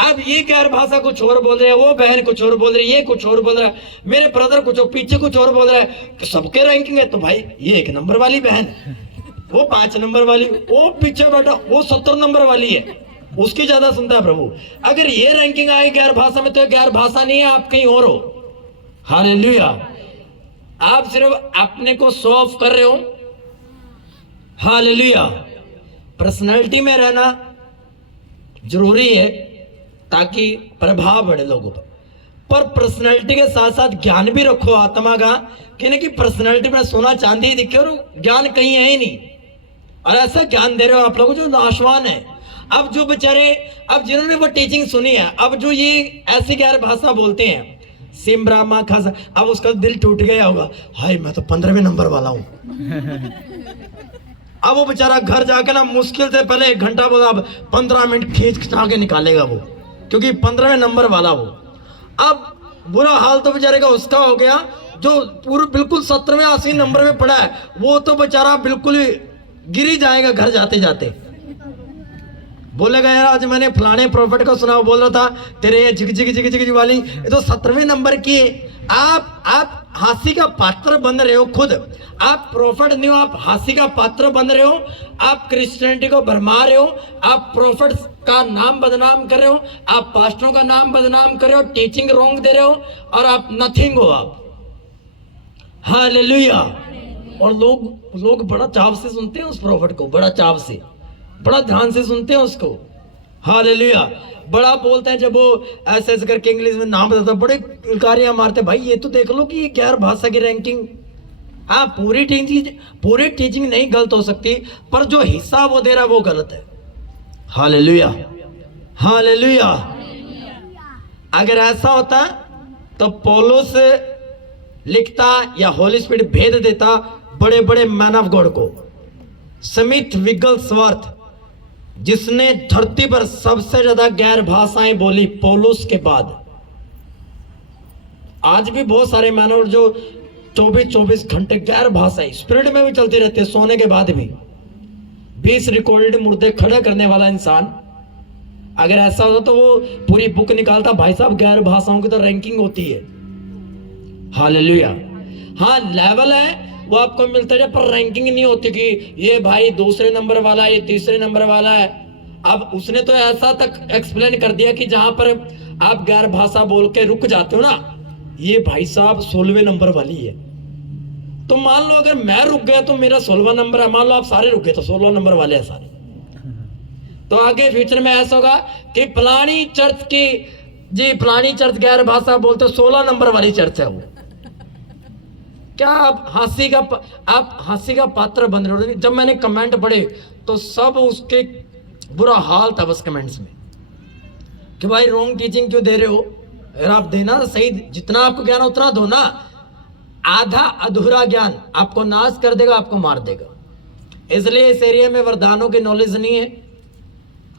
अब ये गैर भाषा कुछ और बोल रहे हैं, वो बहन कुछ और बोल रही है, ये कुछ और बोल रहा है, मेरे ब्रदर कुछ और पीछे कुछ और बोल रहा है, तो सबके रैंकिंग है। तो भाई ये 1 नंबर वाली बहन, वो 5 नंबर वाली, वो पीछे बैठा वो 70 नंबर वाली है, उसकी ज्यादा सुनता है प्रभु। अगर ये रैंकिंग आई गैर भाषा में, तो गैर भाषा नहीं है, आप कहीं और हो। हालेलुया। आप सिर्फ अपने को शो ऑफ कर रहे हो। हालेलुया। पर्सनैलिटी में रहना जरूरी है ताकि प्रभाव बढ़े लोगों पर पर्सनैलिटी के साथ साथ ज्ञान भी रखो आत्मा का, कि पर्सनैलिटी में सोना चांदी ही दिखे और ज्ञान कहीं है ही नहीं, और ऐसा ज्ञान दे रहे हो आप लोगों जो नाशवान है। अब जो बेचारे, अब जिन्होंने वो टीचिंग सुनी है, अब जो ये ऐसी गैर भाषा बोलते हैं, सिम ब्राह्मा खासा, अब उसका दिल टूट गया होगा, हाय मैं तो 15वें नंबर वाला हूं। अब वो बेचारा घर जाके ना मुश्किल से पहले 1 घंटा बोला, अब 15 मिनट खींच के निकालेगा वो, क्योंकि 15वें नंबर वाला वो। अब बुरा हाल तो बेचारे का उसका हो गया जो पूरे बिल्कुल 17वें 80 नंबर में पड़ा है, वो तो बेचारा बिल्कुल ही गिर ही जाएगा घर जाते जाते। बोलेगा यार आज मैंने फलाने प्रॉफिट को सुना, बोल रहा था तेरे ये जिग वाली ये तो 17वें नंबर की है। आप हास्य का पात्र बन रहे हो खुद, आप प्रॉफिट नहीं हो, आप हास्य का पात्र बन रहे हो, आप क्रिश्चियनिटी को भरमा रहे हो, आप प्रॉफिट का नाम बदनाम कर रहे हो, आप पास्टरों का नाम बदनाम कर रहे हो, टीचिंग रॉन्ग दे रहे हो, और आप नथिंग हो आप। हालेलुया। और लोग बड़ा चाव से सुनते हैं उस प्रॉफिट को, बड़ा चाव से, बड़ा ध्यान से सुनते हैं उसको। हालेलुया। बड़ा बोलते हैं, जब वो ऐसे ऐसे करके इंग्लिश में नाम बताता, बड़े कार्य मारते, भाई ये तो देख लो कि ये गैर भाषा की रैंकिंग। हाँ, पूरी टीचिंग नहीं गलत हो सकती, पर जो हिस्सा वो दे रहा है वो गलत है। Hallelujah, hallelujah. अगर ऐसा होता तो पौलुस लिखता या होली स्पिरिट भेद देता बड़े बड़े मैन ऑफ गॉड को। स्मिथ विग्गलस्वर्थ, जिसने धरती पर सबसे ज्यादा गैर भाषाएं बोली पौलुस के बाद। आज भी बहुत सारे मैनर जो 24 घंटे गैर भाषाएं स्पिरिट में भी चलती रहती है, सोने के बाद भी। 20 रिकॉर्डेड मुर्दे खड़ा करने वाला इंसान, अगर ऐसा होता तो वो पूरी बुक निकालता। भाई साहब गैर भाषाओं की तो रैंकिंग होती है। हालेलुया। हाँ, लेवल है वो आपको मिलता है, पर रैंकिंग नहीं होती कि ये भाई 2 नंबर वाला है, ये 3 नंबर वाला है। अब उसने तो ऐसा तक एक्सप्लेन कर दिया कि जहां पर आप गैर भाषा बोल के रुक जाते हो ना, ये भाई साहब 16वें नंबर वाली है। तो मान लो अगर मैं रुक गया तो मेरा 16वां नंबर है, मान लो आप सारे रुक गए तो 16 नंबर वाले हैं सारे। तो आगे फ्यूचर में ऐसा होगा कि फलानी चर्च गैर भाषा बोलते 16 नंबर वाली चर्च है वो। क्या आप हंसी का पात्र बन रहे हो। जब मैंने कमेंट पढ़े तो सब उसके बुरा हाल था बस कमेंट्स में कि भाई रॉन्ग टीचिंग क्यों दे रहे हो। अगर आप देना तो सही, जितना आपको ज्ञान उतना दो ना। आधा अधूरा ज्ञान आपको नाश कर देगा, आपको मार देगा। इसलिए इस एरिया में वरदानों की नॉलेज नहीं है।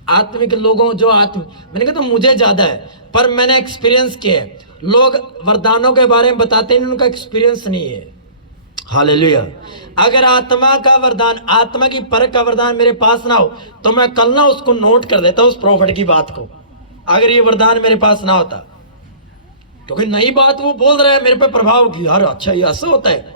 आत्मिक लोगों जो मैंने कहा तो मुझे ज्यादा है, पर मैंने एक्सपीरियंस किया है। लोग वरदानों के बारे में बताते हैं, उनका एक्सपीरियंस नहीं है। हालेलुया। अगर आत्मा का वरदान, आत्मा की परख का वरदान मेरे पास ना हो तो मैं कल ना उसको नोट कर लेता उस प्रॉफिट की बात को, अगर ये वरदान मेरे पास ना होता। क्योंकि नई बात वो बोल रहा है, मेरे पे प्रभाव की, यार अच्छा ये ऐसा होता है।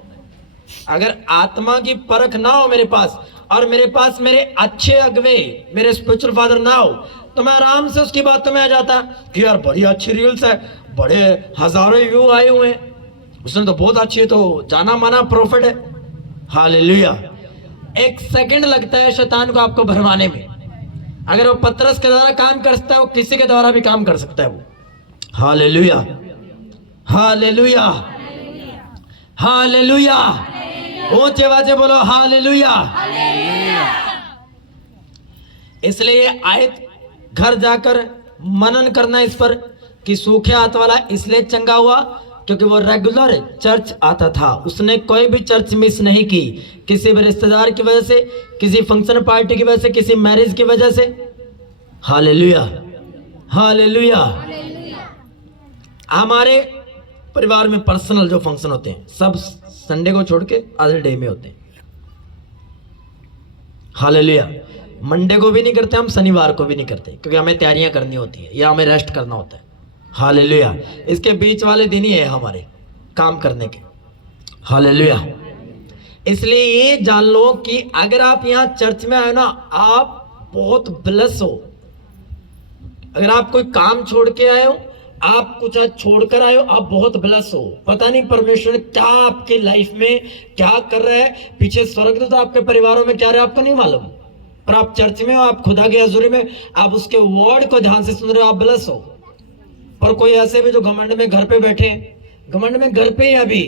अगर आत्मा की परख ना हो मेरे पास, और मेरे पास मेरे अच्छे अगवे, मेरे स्पिरिचुअल फादर ना हो, तो मैं आराम से उसकी बातों में आ जाता कि यार बड़ी अच्छी रील्स है, बड़े हजारों व्यू आए हुए हैं, उसने तो बहुत अच्छी, तो जाना माना प्रॉफिट है। हालेलुया। एक सेकंड लगता है शैतान को आपको भरमाने में। अगर वो पतरस के द्वारा काम कर सकता है, वो किसी के द्वारा भी काम कर सकता है वो। Hallelujah, hallelujah, hallelujah. ऊंचे आवाज़ बोलो हालेलुया। इसलिए आयत घर जाकर मनन करना इस पर कि सूखे हाथ वाला इसलिए चंगा हुआ क्योंकि वो रेगुलर चर्च आता था। उसने कोई भी चर्च मिस नहीं की, किसी भी रिश्तेदार की वजह से, किसी फंक्शन पार्टी की वजह से, किसी मैरिज की वजह से। Hallelujah, hallelujah. हमारे परिवार में पर्सनल जो फंक्शन होते हैं सब संडे को छोड़ के अदर डे में होते हैं। हालेलुया। मंडे को भी नहीं करते हम, शनिवार को भी नहीं करते, क्योंकि हमें तैयारियां करनी होती है या हमें रेस्ट करना होता है। हालेलुया। इसके बीच वाले दिन ही है हमारे काम करने के। हालेलुया। इसलिए ये जान लो कि अगर आप यहाँ चर्च में आए ना, आप बहुत ब्लेस हो। अगर आप कोई काम छोड़ के आए हो, आप कुछ छोड़कर आए हो, आप बहुत ब्लेस हो। पता नहीं परमेश्वर क्या आपके लाइफ में क्या कर रहा है, पीछे स्वर्ग तो आपके परिवारों में क्या रहा है आपको नहीं मालूम, पर आप चर्च में हो, आप खुदा की हजूरी में, आप उसके वर्ड को ध्यान से सुन रहे हो, आप ब्लेस हो। पर कोई ऐसे भी जो घमंड में घर पे बैठे हैं, घमंड में घर पे ही अभी,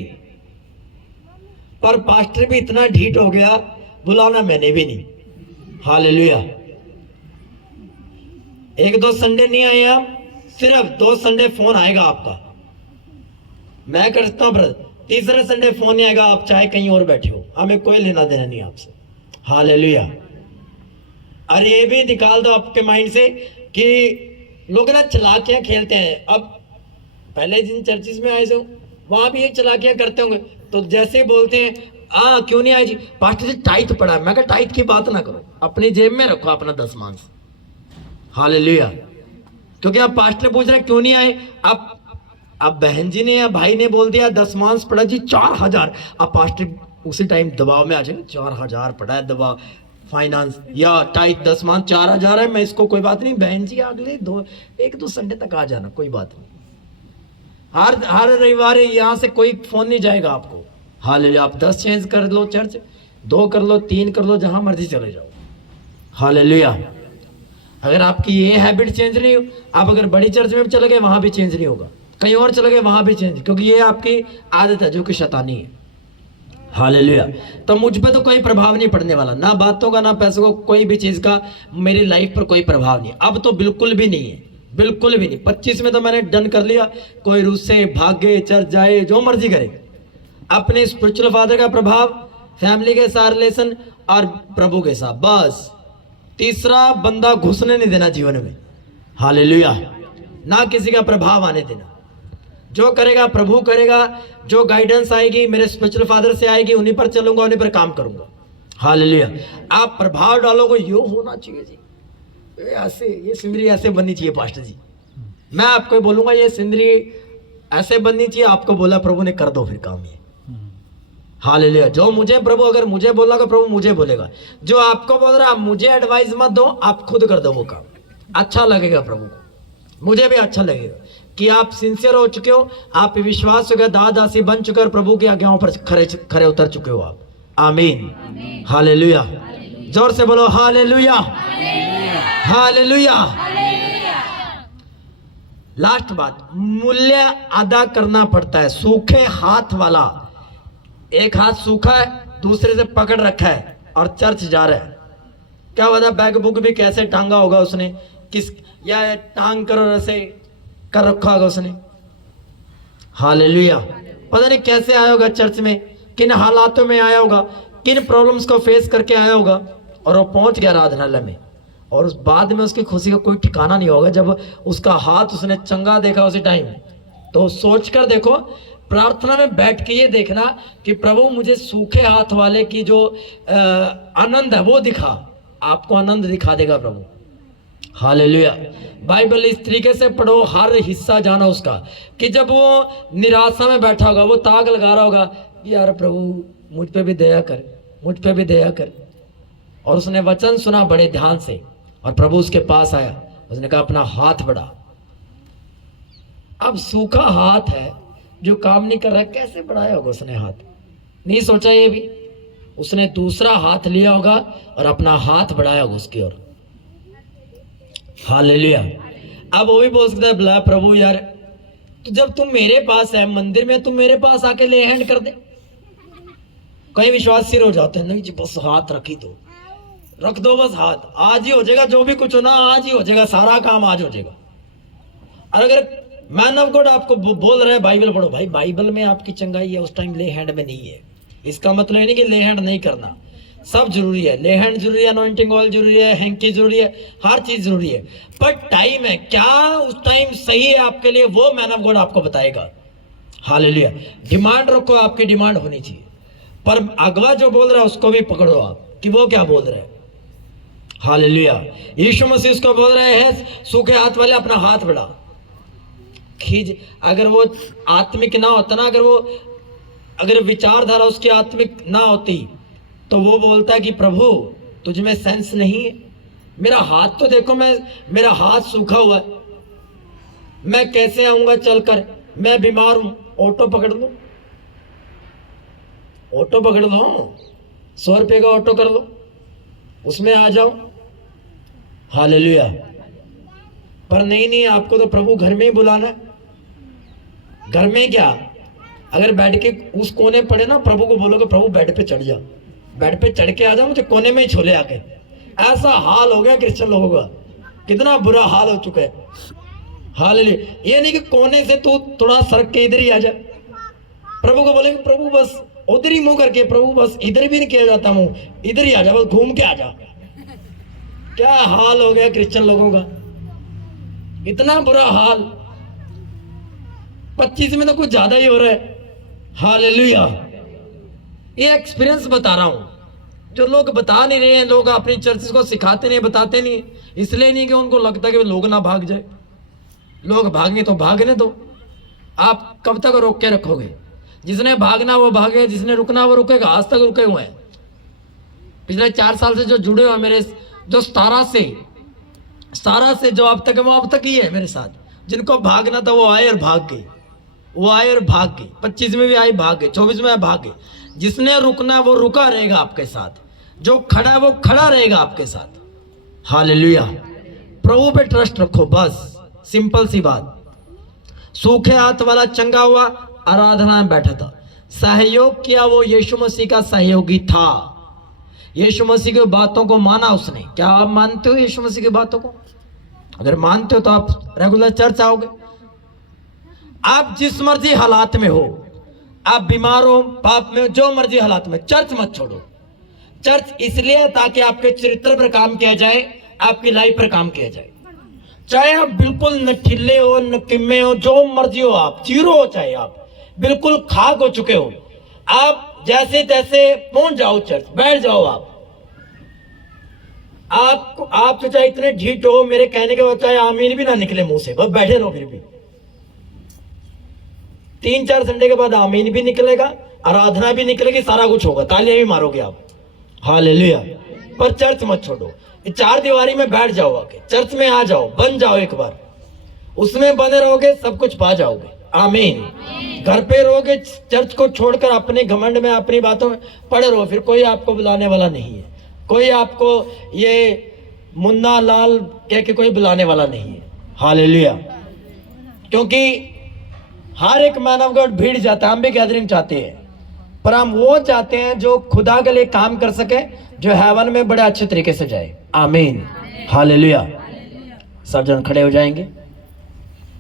पर पास्टर भी इतना ढीठ हो गया, बुलाना मैंने भी नहीं। हालेलुया। एक दो संडे नहीं आए आप, सिर्फ 2 संडे फोन आएगा आपका, मैं करता हूं ब्रदर। तीसरे संडे फोन नहीं आएगा, आप चाहे कहीं और बैठे हो, हमें कोई लेना देना नहीं आपसे। हालेलुया। और ये भी निकाल दो आपके माइंड से कि लोग ना चलाकियां खेलते हैं। अब पहले जिन चर्चिस में आए थे वहां भी ये चलाकियां करते होंगे, तो जैसे बोलते हैं क्यों नहीं आए जी, पास्टर जी टाइट पड़ा है। मैं कहा टाइट की बात ना करो, अपनी जेब में रखो अपना दशमांश। हालेलुया। क्योंकि आप पास्टर पूछ रहे क्यों नहीं आए, अब बहन जी ने या भाई ने बोल दिया दशमांश पड़ा जी 4000, अब पास्टर उसी टाइम दबाव में आ जाएंगे, 4000 पड़ा है दबाव, फाइनेंस या टाइट दशमांश 4000 है, मैं इसको कोई बात नहीं, बहन जी अगले 1-2 संडे तक आ जाना, कोई बात नहीं। हर रविवार यहाँ से कोई फोन नहीं जाएगा आपको। हालेलुया। आप 10 चेंज कर लो, चर्च 2 कर लो, 3 कर लो, जहां मर्जी चले जाओ। हालेलुया। अगर आपकी ये हैबिट चेंज नहीं हो, आप अगर बड़ी चर्च में भी चले गए वहां भी चेंज नहीं होगा, कहीं और चले गए वहां भी चेंज, क्योंकि ये आपकी आदत है जो कि शैतानी है। हालेलुया। तो मुझ पे तो कोई प्रभाव नहीं पड़ने वाला, ना बातों का ना पैसों का, कोई भी चीज का मेरी लाइफ पर कोई प्रभाव नहीं। अब तो बिल्कुल भी नहीं है, बिल्कुल भी नहीं। 25 में तो मैंने डन कर लिया, कोई रुस्से भागे चर्च जाए जो मर्जी करे। अपने स्पिरिचुअल फादर का प्रभाव, फैमिली के साथ रिलेशन और प्रभु के साथ, बस। तीसरा बंदा घुसने नहीं देना जीवन में। हालेलुया। ना किसी का प्रभाव आने देना। जो करेगा प्रभु करेगा, जो गाइडेंस आएगी मेरे स्पिरिचुअल फादर से आएगी, उन्हीं पर चलूंगा, उन्हीं पर काम करूंगा। हालेलुया। आप प्रभाव डालोगे, यो होना चाहिए जी, ऐसे ये सिंदरी ऐसे बननी चाहिए पास्टर जी, मैं आपको बोलूंगा ये सिंदरी ऐसे बननी चाहिए, आपको बोला प्रभु ने, कर दो फिर काम ये। हालेलुया। जो मुझे प्रभु, अगर मुझे बोला प्रभु मुझे बोलेगा, जो आपको बोल रहा है मुझे एडवाइस मत दो, आप खुद कर दो वो काम, अच्छा लगेगा प्रभु को, मुझे भी अच्छा लगेगा कि आप सिंसियर हो चुके हो, आप विश्वास हो गया, दासी बन चुके हो, प्रभु की आज्ञाओं पर खरे उतर चुके हो आप। आमीन। हालेलुया। जोर से बोलो हालेलुया, हालेलुया। लास्ट बात, मूल्य अदा करना पड़ता है। सूखे हाथ वाला एक हाथ सूखा है, दूसरे से पकड़ रखा है और चर्च जा रहा है। क्या पता बैग बुक भी कैसे टांगा होगा उसने, किस या टांग कर ऐसे कर रखा होगा उसने। हालेलुया। पता नहीं कैसे आया होगा चर्च में, किन हालातों में आया होगा, किन प्रॉब्लम्स को फेस करके आया होगा, और वो पहुंच गया आराधनालय में। और उस बाद में उसकी खुशी का कोई ठिकाना नहीं होगा। जब उसका हाथ उसने चंगा देखा उसी टाइम, तो सोचकर देखो, प्रार्थना में बैठ के ये देखना कि प्रभु मुझे सूखे हाथ वाले की जो आनंद है वो दिखा। आपको आनंद दिखा देगा प्रभु। हालेलुया। बाइबल इस तरीके से पढ़ो, हर हिस्सा जाना उसका, कि जब वो निराशा में बैठा होगा, वो ताक लगा रहा होगा कि यार प्रभु मुझ पे भी दया कर, मुझ पे भी दया कर। और उसने वचन सुना बड़े ध्यान से, और प्रभु उसके पास आया, उसने कहा अपना हाथ बढ़ा। अब सूखा हाथ है जो काम नहीं कर रहा है, कैसे बढ़ाया होगा उसने हाथ? नहीं सोचा ये भी? उसने दूसरा हाथ लिया होगा और अपना हाथ बढ़ाया होगा उसकी ओर। हालेलुया। अब वो भी बोल सकता है बुला प्रभु यार, तो जब तुम मेरे पास है मंदिर में, तुम मेरे पास आके ले हैंड कर दे। कई विश्वास सिर हो जाते हैं, नहीं जी बस हाथ रखी दो, रख दो बस हाथ, आज ही हो जाएगा, जो भी कुछ होना आज ही हो जाएगा, सारा काम आज हो जाएगा। और अगर मैन ऑफ गॉड आपको बोल रहे हैं बाइबल पढ़ो, भाई बाइबल में आपकी चंगाई है, उस टाइम ले हैंड में नहीं है। इसका मतलब नहीं कि ले हैंड नहीं करना, सब जरूरी है। ले हैंड जरूरी है, अनॉइंटिंग ऑयल जरूरी है, हैंकी जरूरी है, हर चीज जरूरी है। पर टाइम है, क्या उस टाइम सही है आपके लिए, वो मैन ऑफ गॉड आपको बताएगा। हालेलुया। डिमांड रखो, आपकी डिमांड होनी चाहिए। पर अगवा जो बोल रहा है उसको भी पकड़ो आप, कि वो क्या बोल रहे हैं। हालेलुया। यीशु मसीह उसको बोल रहे हैं सूखे हाथ वाले अपना हाथ बढ़ा, खींच। अगर वो आत्मिक ना होता ना, अगर विचारधारा उसकी आत्मिक ना होती, तो वो बोलता है कि प्रभु तुझ में सेंस नहीं है, मेरा हाथ तो देखो, मेरा हाथ सूखा हुआ है, मैं कैसे आऊंगा चलकर, मैं बीमार हूं, ऑटो पकड़ लो, ऑटो पकड़ लो, 100 रुपये का ऑटो कर लो, उसमें आ जाओ। हालेलुया। पर नहीं, आपको तो प्रभु घर में ही बुलाना है। घर में क्या, अगर बैठ के उस कोने पड़े ना, प्रभु को बोलोगे प्रभु बेड पे चढ़ जा, बेड पे चढ़ के आ जाओ, मुझे कोने में ही छोले आके। ऐसा हाल हो गया क्रिश्चियन लोगों का, कितना बुरा हाल हो चुका है। हालेलुया। ये नहीं कि कोने से तू थोड़ा सरक के इधर ही आ जा, प्रभु को बोलेंगे प्रभु बस उधर ही मुंह करके, प्रभु बस इधर भी नहीं किया जाता मुंह, इधर ही आ जा, बस घूम के आ जा। क्या हाल हो गया क्रिश्चियन लोगों का, इतना बुरा हाल। 25 में तो कुछ ज्यादा ही हो रहा है। हालेलुया। ये एक्सपीरियंस बता रहा हूं, जो लोग बता नहीं रहे हैं, लोग अपनी चर्च को सिखाते नहीं, बताते नहीं, इसलिए नहीं कि उनको लगता कि लोग ना भाग जाए। लोग भागें तो भागने दो, आप कब तक रोक के रखोगे? जिसने भागना वो भागे, जिसने रुकना वो रुकेगा। आज तक रुके हुए हैं। पिछले 4 साल से जो जुड़े हुए मेरे, जो 17 से जो अब तक है, वो अब तक ही है मेरे साथ। जिनको भागना था वो आए और भाग गए, वो आए और भाग गए। 25 में भी आए भाग गए, 24 में भाग गए। जिसने रुकना है वो रुका रहेगा आपके साथ, जो खड़ा है वो खड़ा रहेगा आपके साथ। हालेलुया। प्रभु पे ट्रस्ट रखो, बस सिंपल सी बात। सूखे हाथ वाला चंगा हुआ, आराधना में बैठा था, सहयोग किया, वो यीशु मसीह का सहयोगी था। यीशु मसीह की बातों को माना उसने। क्या आप मानते हो यीशु मसीह की बातों को? अगर मानते हो तो आप रेगुलर चर्च आओगे। आप जिस मर्जी हालात में हो, आप बीमार हो, पाप में हो, जो मर्जी हालात में, चर्च मत छोड़ो। चर्च इसलिए ताकि आपके चरित्र पर काम किया जाए, आपकी लाइफ पर काम किया जाए। चाहे आप बिल्कुल नठिल्ले हो, नकिम्मे हो, जो मर्जी हो, आप जीरो हो, चाहे आप बिल्कुल खाक हो चुके हो, आप जैसे तैसे पहुंच जाओ चर्च, बैठ जाओ। आप तो चाहे इतने ढीठ हो, मेरे कहने के बाद चाहे आमीन भी ना निकले मुंह से, बस बैठे रहो। फिर भी 3-4 संडे के बाद आमीन भी निकलेगा, आराधना भी निकलेगी, सारा कुछ होगा, तालियां भी मारोगे आप। हालेलुया। पर चर्च मत छोड़ो। 4 दीवारी में बैठ जाओ, आके चर्च में आ जाओ, बन जाओ एक बार, उसमें बने रहोगे, सब कुछ पा जाओगे। आमीन। घर पे रहोगे, चर्च को छोड़कर अपने घमंड में, अपनी बातों में पड़े रहो, फिर कोई आपको बुलाने वाला नहीं है। कोई आपको ये मुन्ना लाल कह के कोई बुलाने वाला नहीं है। हालेलुया। क्योंकि हर एक मैन ऑफ गॉड भीड़ जाता है। हम भी गैदरिंग चाहते हैं, पर हम वो चाहते हैं जो खुदा के लिए काम कर सके, जो हेवन में बड़े अच्छे तरीके से जाए। आमीन, हालेलुया। सब जन खड़े हो जाएंगे।